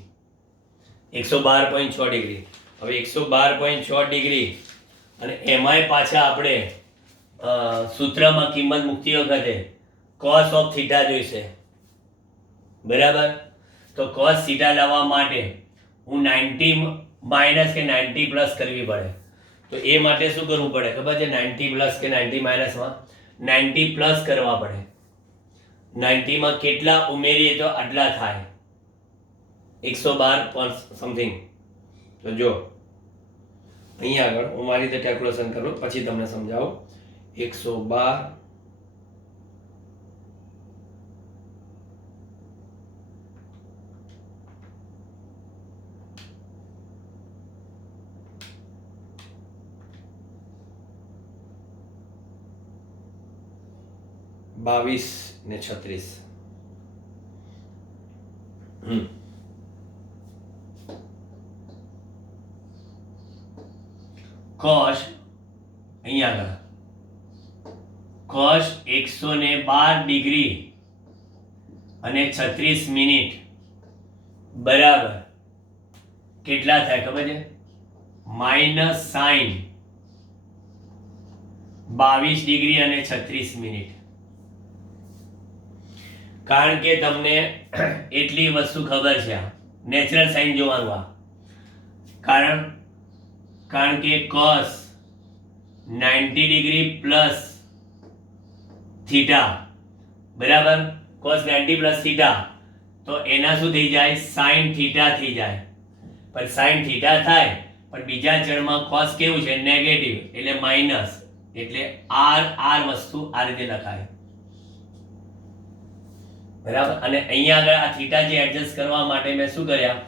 112.6 ડિગ્રી. હવે 112.6 ડિગ્રી અને એમાંય પાછા આપણે સૂત્રમાં કિંમત મૂકતી વખતે cos ઓફ થીટા જોઈશે, બરાબર. તો cos થીટા લાવવા માટે હું 90 માઇનસ કે 90 પ્લસ કરવી પડે. તો એ માટે શું કરવું પડે ખબર છે? 90 પ્લસ કે 90 માઇનસમાં 90 પ્લસ કરવા પડે. 90 માં કેટલા ઉમેરીએ તો આટલા થાય? 112 સમથિંગ. તો જો અહીંયા આગળ હું મારી રીતે કેલ્ક્યુલેશન કરું પછી તમને સમજાવું. 112 22 ને 36. cos અહીંયા આગળ cos 112 ડિગ્રી અને 36 મિનિટ બરાબર કેટલા થાય ખબર છે? માઇનસ સાઇન 22 ડિગ્રી અને 36 મિનિટ. કારણ કે તમને એટલી વસ્તુ ખબર છે, નેચરલ સાઇન જોવાનું આ. કારણ કે cos 90 ડિગ્રી પ્લસ થીટા બરાબર, cos 90 પ્લસ થીટા, તો એના શું થઈ જાય? sin થીટા થઈ જાય. પણ sin થીટા થાય પણ બીજા ચડમાં cos કેવું છે? નેગેટિવ, એટલે માઇનસ, એટલે r વસ્તુ આ રીતે લખાય, બરાબર. અને અહીંયા આગળ આ થીટા જે એડજસ્ટ કરવા માટે મેં શું કર્યા?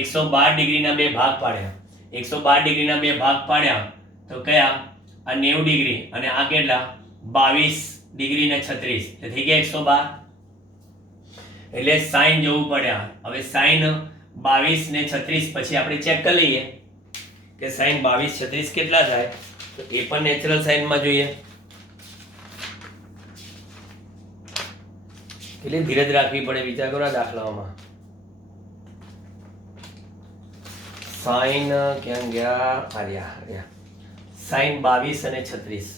112 ડિગ્રીના બે ભાગ પાડ્યા. 112 ડિગ્રીના બે ભાગ પાડ્યા તો કયા? આ 90 ડિગ્રી અને આ કેટલા? 22 ડિગ્રી ને 36, એટલે થઈ ગયા 112. એટલે સાઈન જોવું પડ્યા. હવે સાઈન 22 ને 36 પછી આપણે ચેક કરી લઈએ કે સાઈન 22 36 કેટલા થાય. તો એ પણ નેચરલ સાઈનમાં જોઈએ. કેટલી ધીરજ રાખવી પડે, વિચાર કરો આ દાખલાઓમાં. સાઈન ક્યાં ગયા? આર્યા સાઈન 22 અને 36.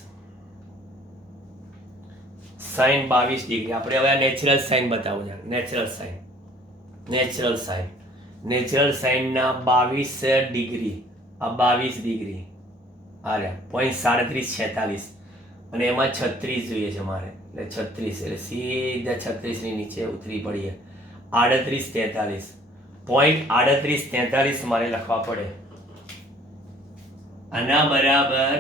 Sine 22 degree. આપણે હવે આ નેચરલ સાઈન બતાવું છે. નેચરલ સાઈનના 22 ડિગ્રી, આ 22 ડિગ્રી આર્યા 0.3746 અને એમાં 36 જોઈએ છે મારે, એટલે 36, એટલે સીધા 36 ની નીચે ઉતરી પડીએ. 38 43 મારે લખવા પડે. આના બરાબર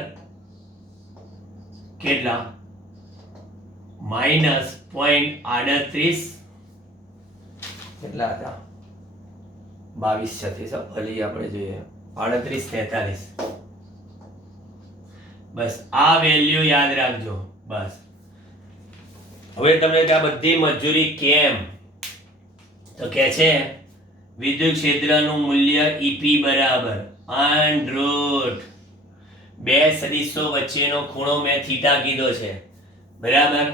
કેટલા? માઇનસ 0.38 કેટલા હતા? 22 36 ભલે આપણે જોઈએ 38 43. બસ આ વેલ્યુ યાદ રાખજો. બસ હવે તમને આ બધી મજૂરી કેમ તો કે છે વિદ્યુત ક્ષેત્રનું મૂલ્ય ઈપી બરાબર √ બે સદિશો વચ્ચેનો ખૂણો મેં થીટા કીધો છે બરાબર.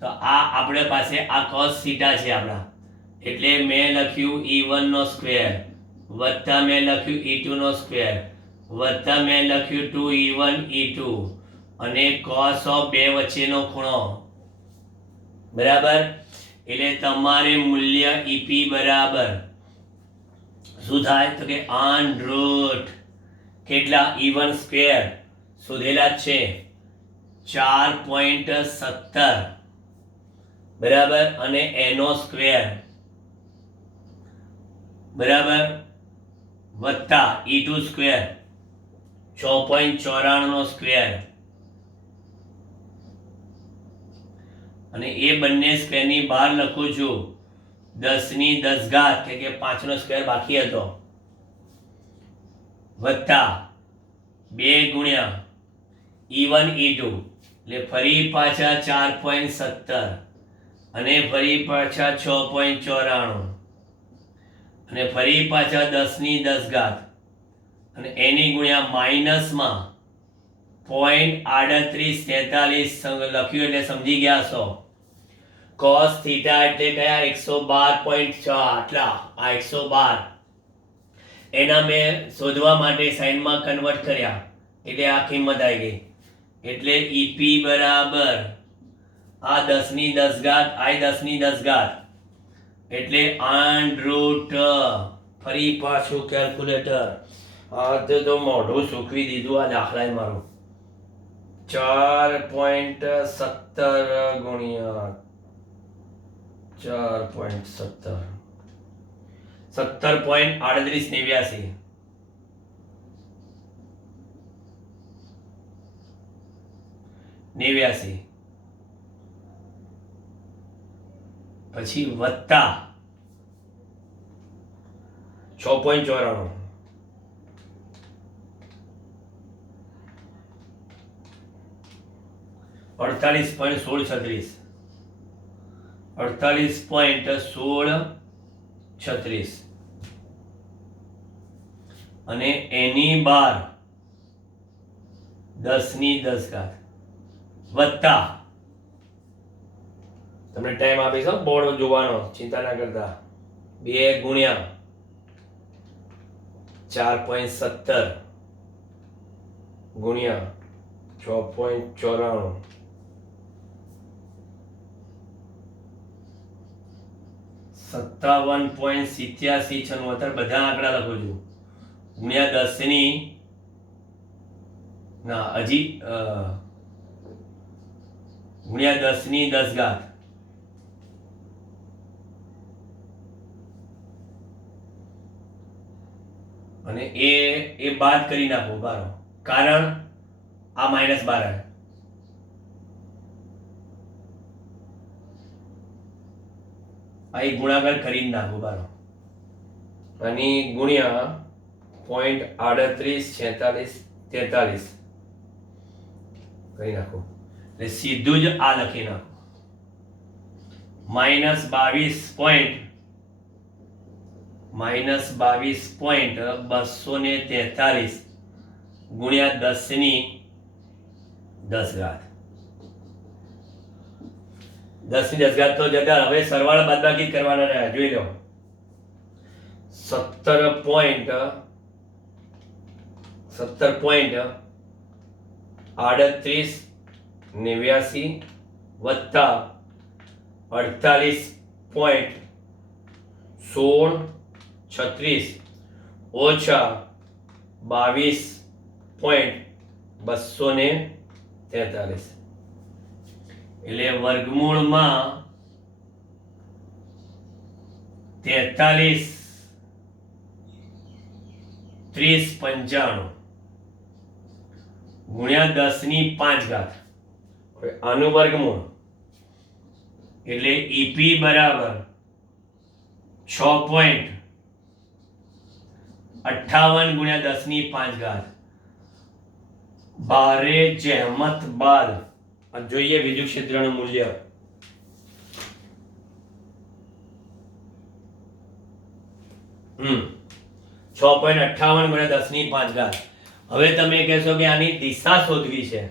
તો આ આપણે પાસે આ cos થીટા છે આપણા, એટલે મેં લખ્યું E1 નો સ્ક્વેર વત્તા મેં લખ્યું E2 નો સ્ક્વેર વત્તા મેં લખ્યું 2E1 E2 અને cos ઓફ બે વચ્ચેનો ખૂણો બરાબર. એટલે તમારે મૂલ્ય ઈપી બરાબર શું થાય તો કે √ કેટલા E1 સ્ક્વેર શોધેલા છે 4.17 બરાબર અને એનો સ્ક્વેર બરાબર વત્તા E2 સ્ક્વેર 6.94 નો સ્ક્વેર અને એ બંને સ્ક્વેરની બહાર લખું છું 10 ઘાત કે 5 નો સ્ક્વેર બાકી હતો વત્તા 2 ગુણ્યા E1 E2 એટલે ફરી પાછા 4.17 અને ફરી પાછા 6.94 અને ફરી પાછા 10 ઘાત અને એની ગુણ્યા માઇનસમાં 0.3843 લખ્યું એટલે સમજી ગયા છો. cos થીટા એટલે કયા 112.6 આટલા આ 112 એના મેં શોધવા માટે સાઈનમાં કન્વર્ટ કર્યા એટલે આ કિંમત આવી ગઈ. એટલે ઈપી બરાબર આ 10 ઘાત આ 10 ઘાત એટલે √ ફરી પાછું કેલ્ક્યુલેટર આ તો મોઢું સૂકવી દીધું આ દાખલાએ મારું 4.17 ગુણ્યા 4.17 17.3889 પછી વત્તા 6.94 48.1636 અને એની બાર 10 ઘાત વત્તા તમને ટાઈમ આપીશ બોર્ડ જોવાનો ચિંતા ના કરતા 2 ગુણ્યા 4.17 ગુણ્યા 6.94 57.8796 બધા આંકડા લખું છું ગુણ્યા 10 ના હજી ગુણ્યા 10 ઘાત અને એ બાદ કરી નાખો બારો કારણ આ -12 આવે આ એક ગુણાકાર કરી નાખો બારો અને ગુણ્યા 0.384643 કરી નાખો એટલે સીધું જ આ લખી નાખો -22.243 ગુણ્યા 10 ઘાત 10 ઘાત તો જતા હવે સરવાળા બાદબાકી કરવાના રહ્યા જોઈ લો 17.3889 વત્તા 48.1636 ઓછા 22.243 એટલે વર્ગમૂળમાં 43 30 95 ગુણ્યા 10 ઘાત આનું વર્ગમૂળ એટલે ઈપી બરાબર 6.58 ગુણ્યા 10 ઘાત ભારે જહેમત બાદ જોઈએ વિદ્યુત ક્ષેત્રનું મૂલ્ય. 6.58 ગુણ્યા 10⁵. હવે તમે કહેશો કે આની દિશા શોધવી છે.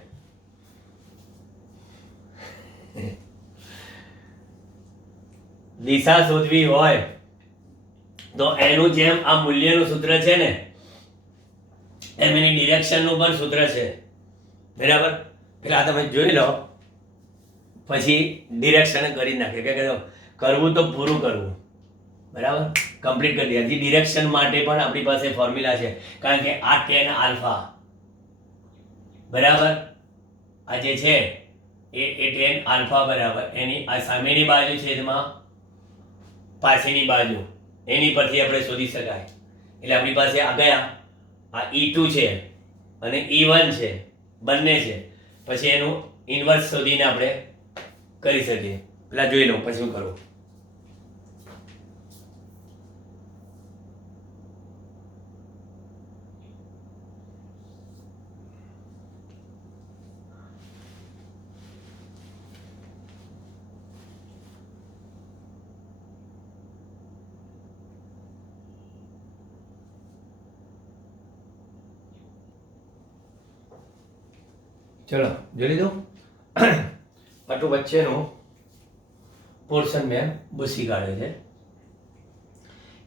દિશા શોધવી હોય તો એનું જેમ આ મૂલ્યનું સૂત્ર છે ને એમ એની ડિરેક્શનનું પણ સૂત્ર છે. બરાબર? પેલા તમે જોઈ લો પછી ડિરેક્શન કરી નાખે કે કરવું તો પૂરું કરવું. બરાબર? કમ્પ્લીટ કરી દે. હજી ડિરેક્શન માટે પણ આપણી પાસે ફોર્મ્યુલા છે, કારણ કે આ tan આલ્ફા બરાબર આ જે છે એ tan આલ્ફા બરાબર એની આ સામેની બાજુ છેદમાં પાછળની બાજુ એની પરથી આપણે શોધી શકાય. એટલે આપણી પાસે આ ગયા આ E2 છે અને E1 છે, બંને છે. પછી એનું ઇન્વર્સ શોધીને આપણે કરી શકીએ. પેલા જોઈ લો પછી શું કરું. ચલો જોઈ લીધું. આટલું વચ્ચેનું પોર્શન મેં ભૂસી કાઢ્યો છે.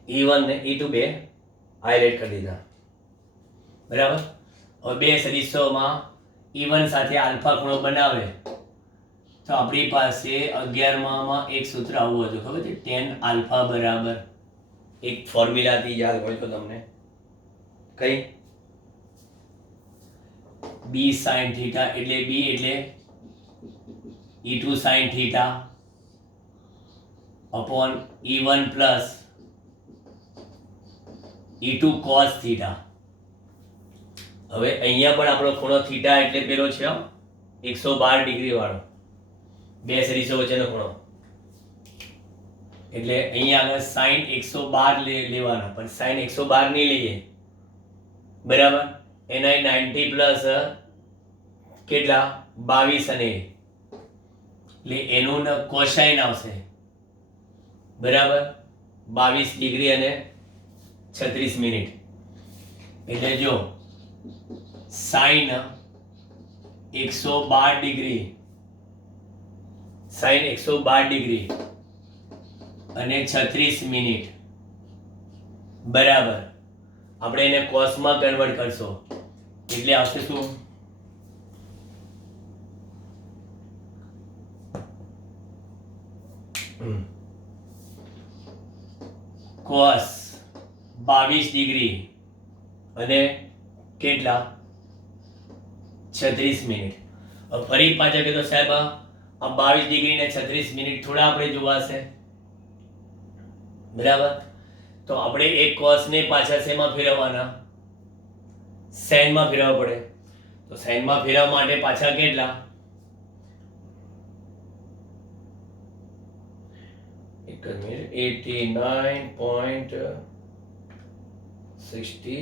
E1 ને E2 બે હાઇલાઇટ કરી દીધા. બરાબર? હવે બે સદિશોમાં E1 સાથે આલ્ફા ખૂણો બનાવે તો આપણી પાસે 11માં એક સૂત્ર આવું હતું, ખબર છે? tan આલ્ફા બરાબર એક ફોર્મ્યુલાથી યાદ હોય તો તમને કઈ b sin θ એટલે b એટલે E2 sin θ upon E1 plus E2 cos θ. હવે અહીંયા પણ આપણો ખૂણો θ એટલે પેલો છે 112 ડિગ્રી વાળો, બે સદિશો વચ્ચેનો ખૂણો. એટલે અહીંયા આગળ sin 112 લેવાના, પણ sin 112 નહીં લઈએ. બરાબર? એના 90 પ્લસ કેટલા 22 અને એટલે એનું કોસાઇન આવશે. બરાબર? 22 ડિગ્રી અને 36 મિનિટ. એટલે જો સાઇન 112 ડિગ્રી, સાઇન 112 ડિગ્રી અને 36 મિનિટ બરાબર આપણે એને કોસમાં કન્વર્ટ કરશો એટલે આવશે શું? કોસ 22 ડિગ્રી અને કેટલા 36 મિનિટ. ફરી પાછા કે તો સાહેબ આ 22 ડિગ્રી ને 36 મિનિટ થોડા આપણે જોવાશે. બરાબર? તો આપણે એક કોસને પાછા શેમાં ફેરવવાના? સાઇનમાં ફેરવવા પડે. તો સાઇનમાં ફેરવવા માટે પાછા કેટલા? એક મિનિટ 89.60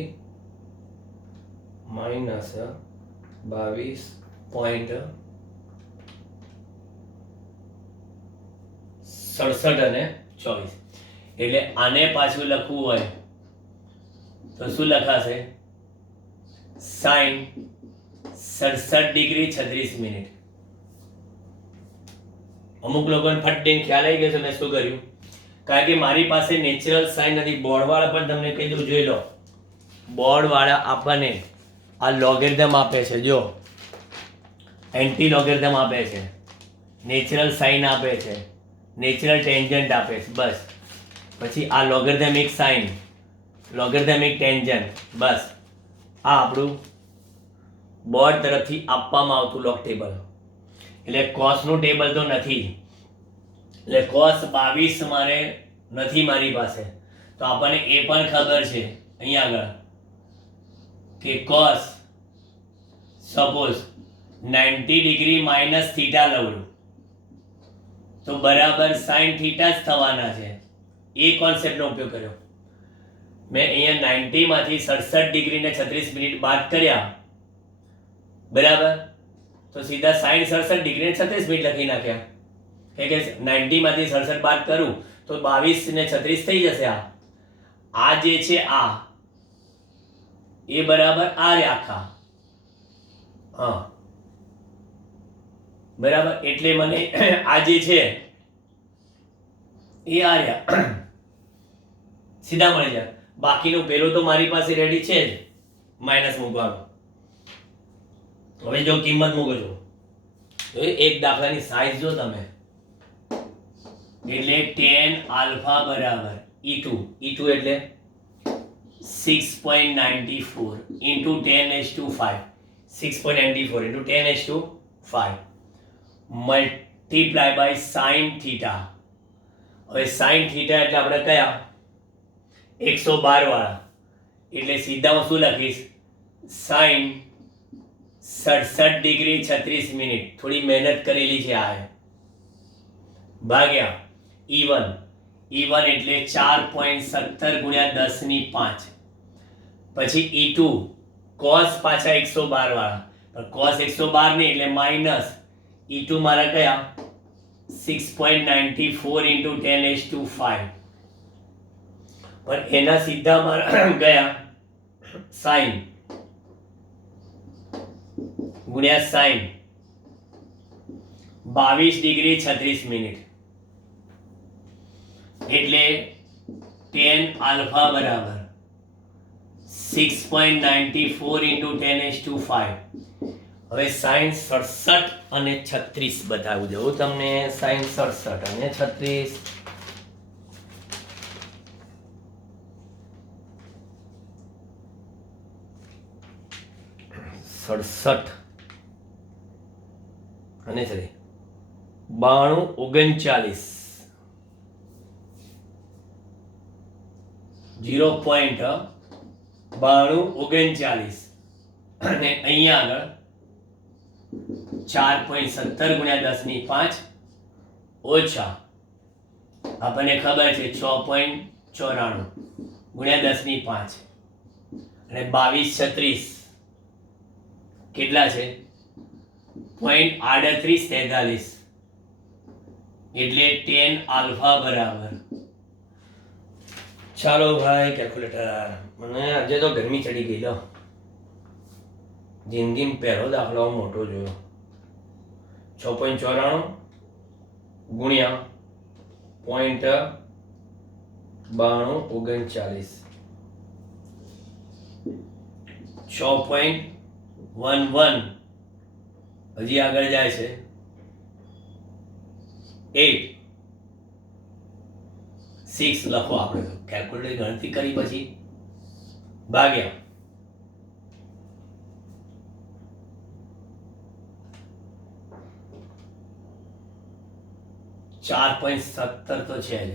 માઇનસ 22.67 અને 24. એટલે આને પાછું લખવું હોય તો શું લખાશે? Sine 67 degree 36 minute. અમુક લોકોને ફટ ખ્યાલ આવી ગયો છે મેં શું કર્યું, કારણ કે મારી પાસે નેચરલ સાઇન નથી. બોર્ડવાળા પણ તમને કહી દઉં, જોઈ લો. બોર્ડવાળા આપણને આ લોગેરિધમ આપે છે, જો એન્ટી લોગેરિધમ આપે છે, નેચરલ સાઇન આપે છે, નેચરલ ટેન્જન્ટ આપે છે, બસ. પછી આ લોગેરિધમિક સાઇન, લોગેરિધમિક ટેન્જન્ટ, બસ. આ આપણું બોર્ડ તરફથી આપવામાં આવતું લોગ ટેબલ. એટલે કોસનું ટેબલ તો નથી, એટલે કોસ 22 મારે નથી મારી પાસે. તો આપણને એ પણ ખબર છે અહીંયા આગળ કે cos suppose 90 degree minus theta લઉં તો બરાબર સાઇન થીટા જ થવાના છે. એ કોન્સેપ્ટનો ઉપયોગ કર્યો મેં. અહીંયા 90 માંથી 67 ડિગ્રી ને 36 મિનિટ બાદ કર્યા બરાબર. તો સીધા 60 67 ડિગ્રી 36 મિનિટ લખી નાખ્યા. કે 90 માંથી 67 બાદ કરું તો 22 ને 36 થઈ જશે. આ જે છે આ એ બરાબર આ રે આખા. હા બરાબર. એટલે મને આ જે છે એ આ રહ્યા સીધા મળી જાય. બાકીનું પેલું તો મારી પાસે રેડી છે જ માઇનસ મૂકવાનું. હવે જો કિંમત મૂકો છો એક દાખલાની સાઈઝ જો તમે, એટલે tan આલ્ફા બરાબર E2 એટલે 6.94 into 10⁵ 6.94 into 10⁵ multiply by sin theta. હવે sin theta એટલે આપણે કયા 112 વાળા, એટલે સીધા હું શું લખીશ sin 67 ડિગ્રી 36 મિનિટ, થોડી મહેનત કરેલી છે આ, ભાગ્યા E1 એટલે 4.17 ગુણ્યા 10 ની 5, પછી E2 cos પાછા 112 વાળા, પણ cos 112 નહીં એટલે માઇનસ E2 મારા કયા 6.94 into 10⁵, પણ એના સીધા મારા ગયા sin ગુણ્યા sin 22 ડિગ્રી 36 મિનિટ, એટલે tan આલ્ફા બરાબર 6.94 into 10⁵. હવે sin 67 અને 36 બતાવું દઉં તમને. sin 67 અને 36 67 અને 92 39 0.9239 અને અહીંયા આગળ 4.17 ગુણ્યા 10 ની 5 ઓછા આપણને ખબર છે 6.94 ગુણ્યા 10 ની 5 અને 22 36 કેટલા છે 0.3843, એટલે tan આલ્ફા બરાબર, ચાલો ભાઈ કેલ્ક્યુલેટર, મને આજે તો ગરમી ચડી ગઈ લો, જિંદગીમાં પહેલો દાખલો મોટો જોયો. 6.94 ગુણ્યા 0.9239 6.11 હજી આગળ જાય છે 8 6 લખો આપણે તો કેલ્ક્યુલેટર ગણતરી કરી પછી ભાગ્યા 4.17 તો છે જ,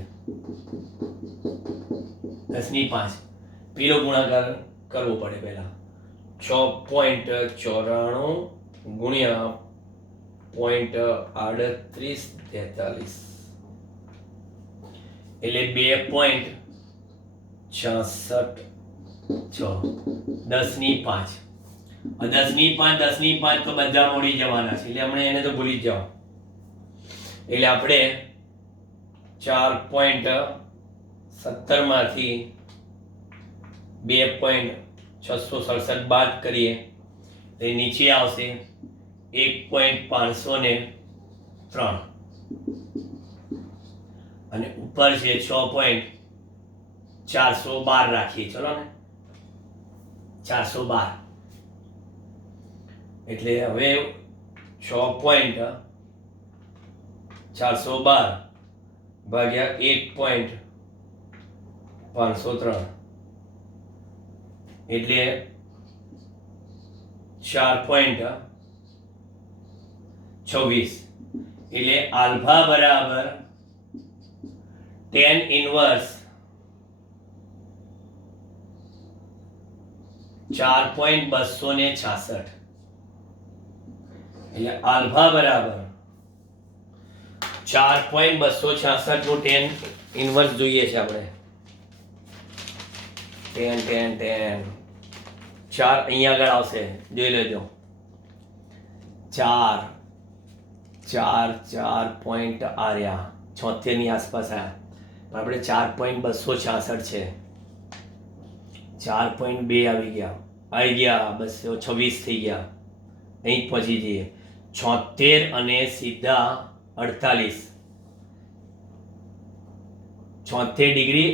10 ની 5 પેલો ગુણાકાર કરવો પડે પહેલા. 6.94 ગુણ્યા 0.3843 એટલે 2.66 10 ની 5. 10 ની 5 તો બધા મોડી જવાના છે, એટલે હમણાં એને તો ભૂલી જ જાઓ. એટલે આપણે 4.17 માંથી 2.667 બાદ કરીએ તો નીચે આવશે 1.503 અને ઉપર છે 6.412 રાખીએ, ચલો ને 412, એટલે હવે 6.412 ભાગ્યા 1.503 એટલે 4.26, એટલે આલ્ફા બરાબર tan ઇન્વર્સ 4.266, એટલે આલ્ફા બરાબર 4.266 નું tan ઇન્વર્સ જોઈએ છે આપણે. tan 4 અહીંયા આગળ આવશે, જોઈ લેજો. 4 પોઈન્ટ આ રહ્યા 76 ની આસપાસ આવ્યા, પણ આપણે 4.266 છે, 4.2 આવી ગયા 226 થઈ ગયા, અહીં જ પહોંચી જઈએ 76 અને સીધા 48, 76 ડિગ્રી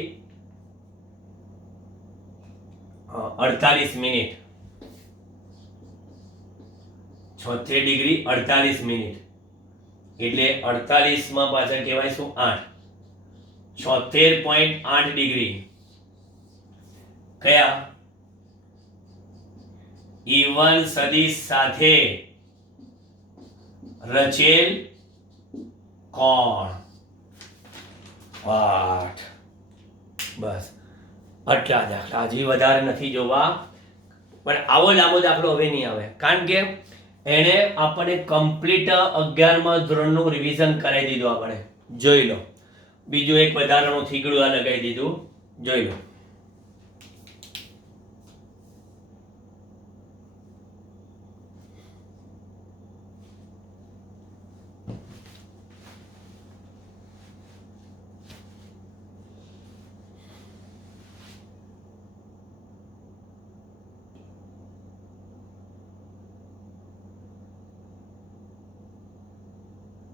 48 મિનિટ, 76 ડિગ્રી 48 મિનિટ એટલે 48 માં પાછળ કહેવાય શું 8, 76.8 ડિગ્રી કયા E1 સદિશ સાથે રચેલ કોણ 8. બસ આટલા દાખલા, હજી વધારે નથી જોવા, પણ આવો લાંબો દાખલો હવે નહીં આવે, કારણ કે એણે આપણે કમ્પ્લીટ 11મા ધોરણનું રિવિઝન કરાવી દીધું. આપણે જોઈ લો, બીજું એક વધારાનું થીગડું આ લગાવી દીધું, જોઈ લો.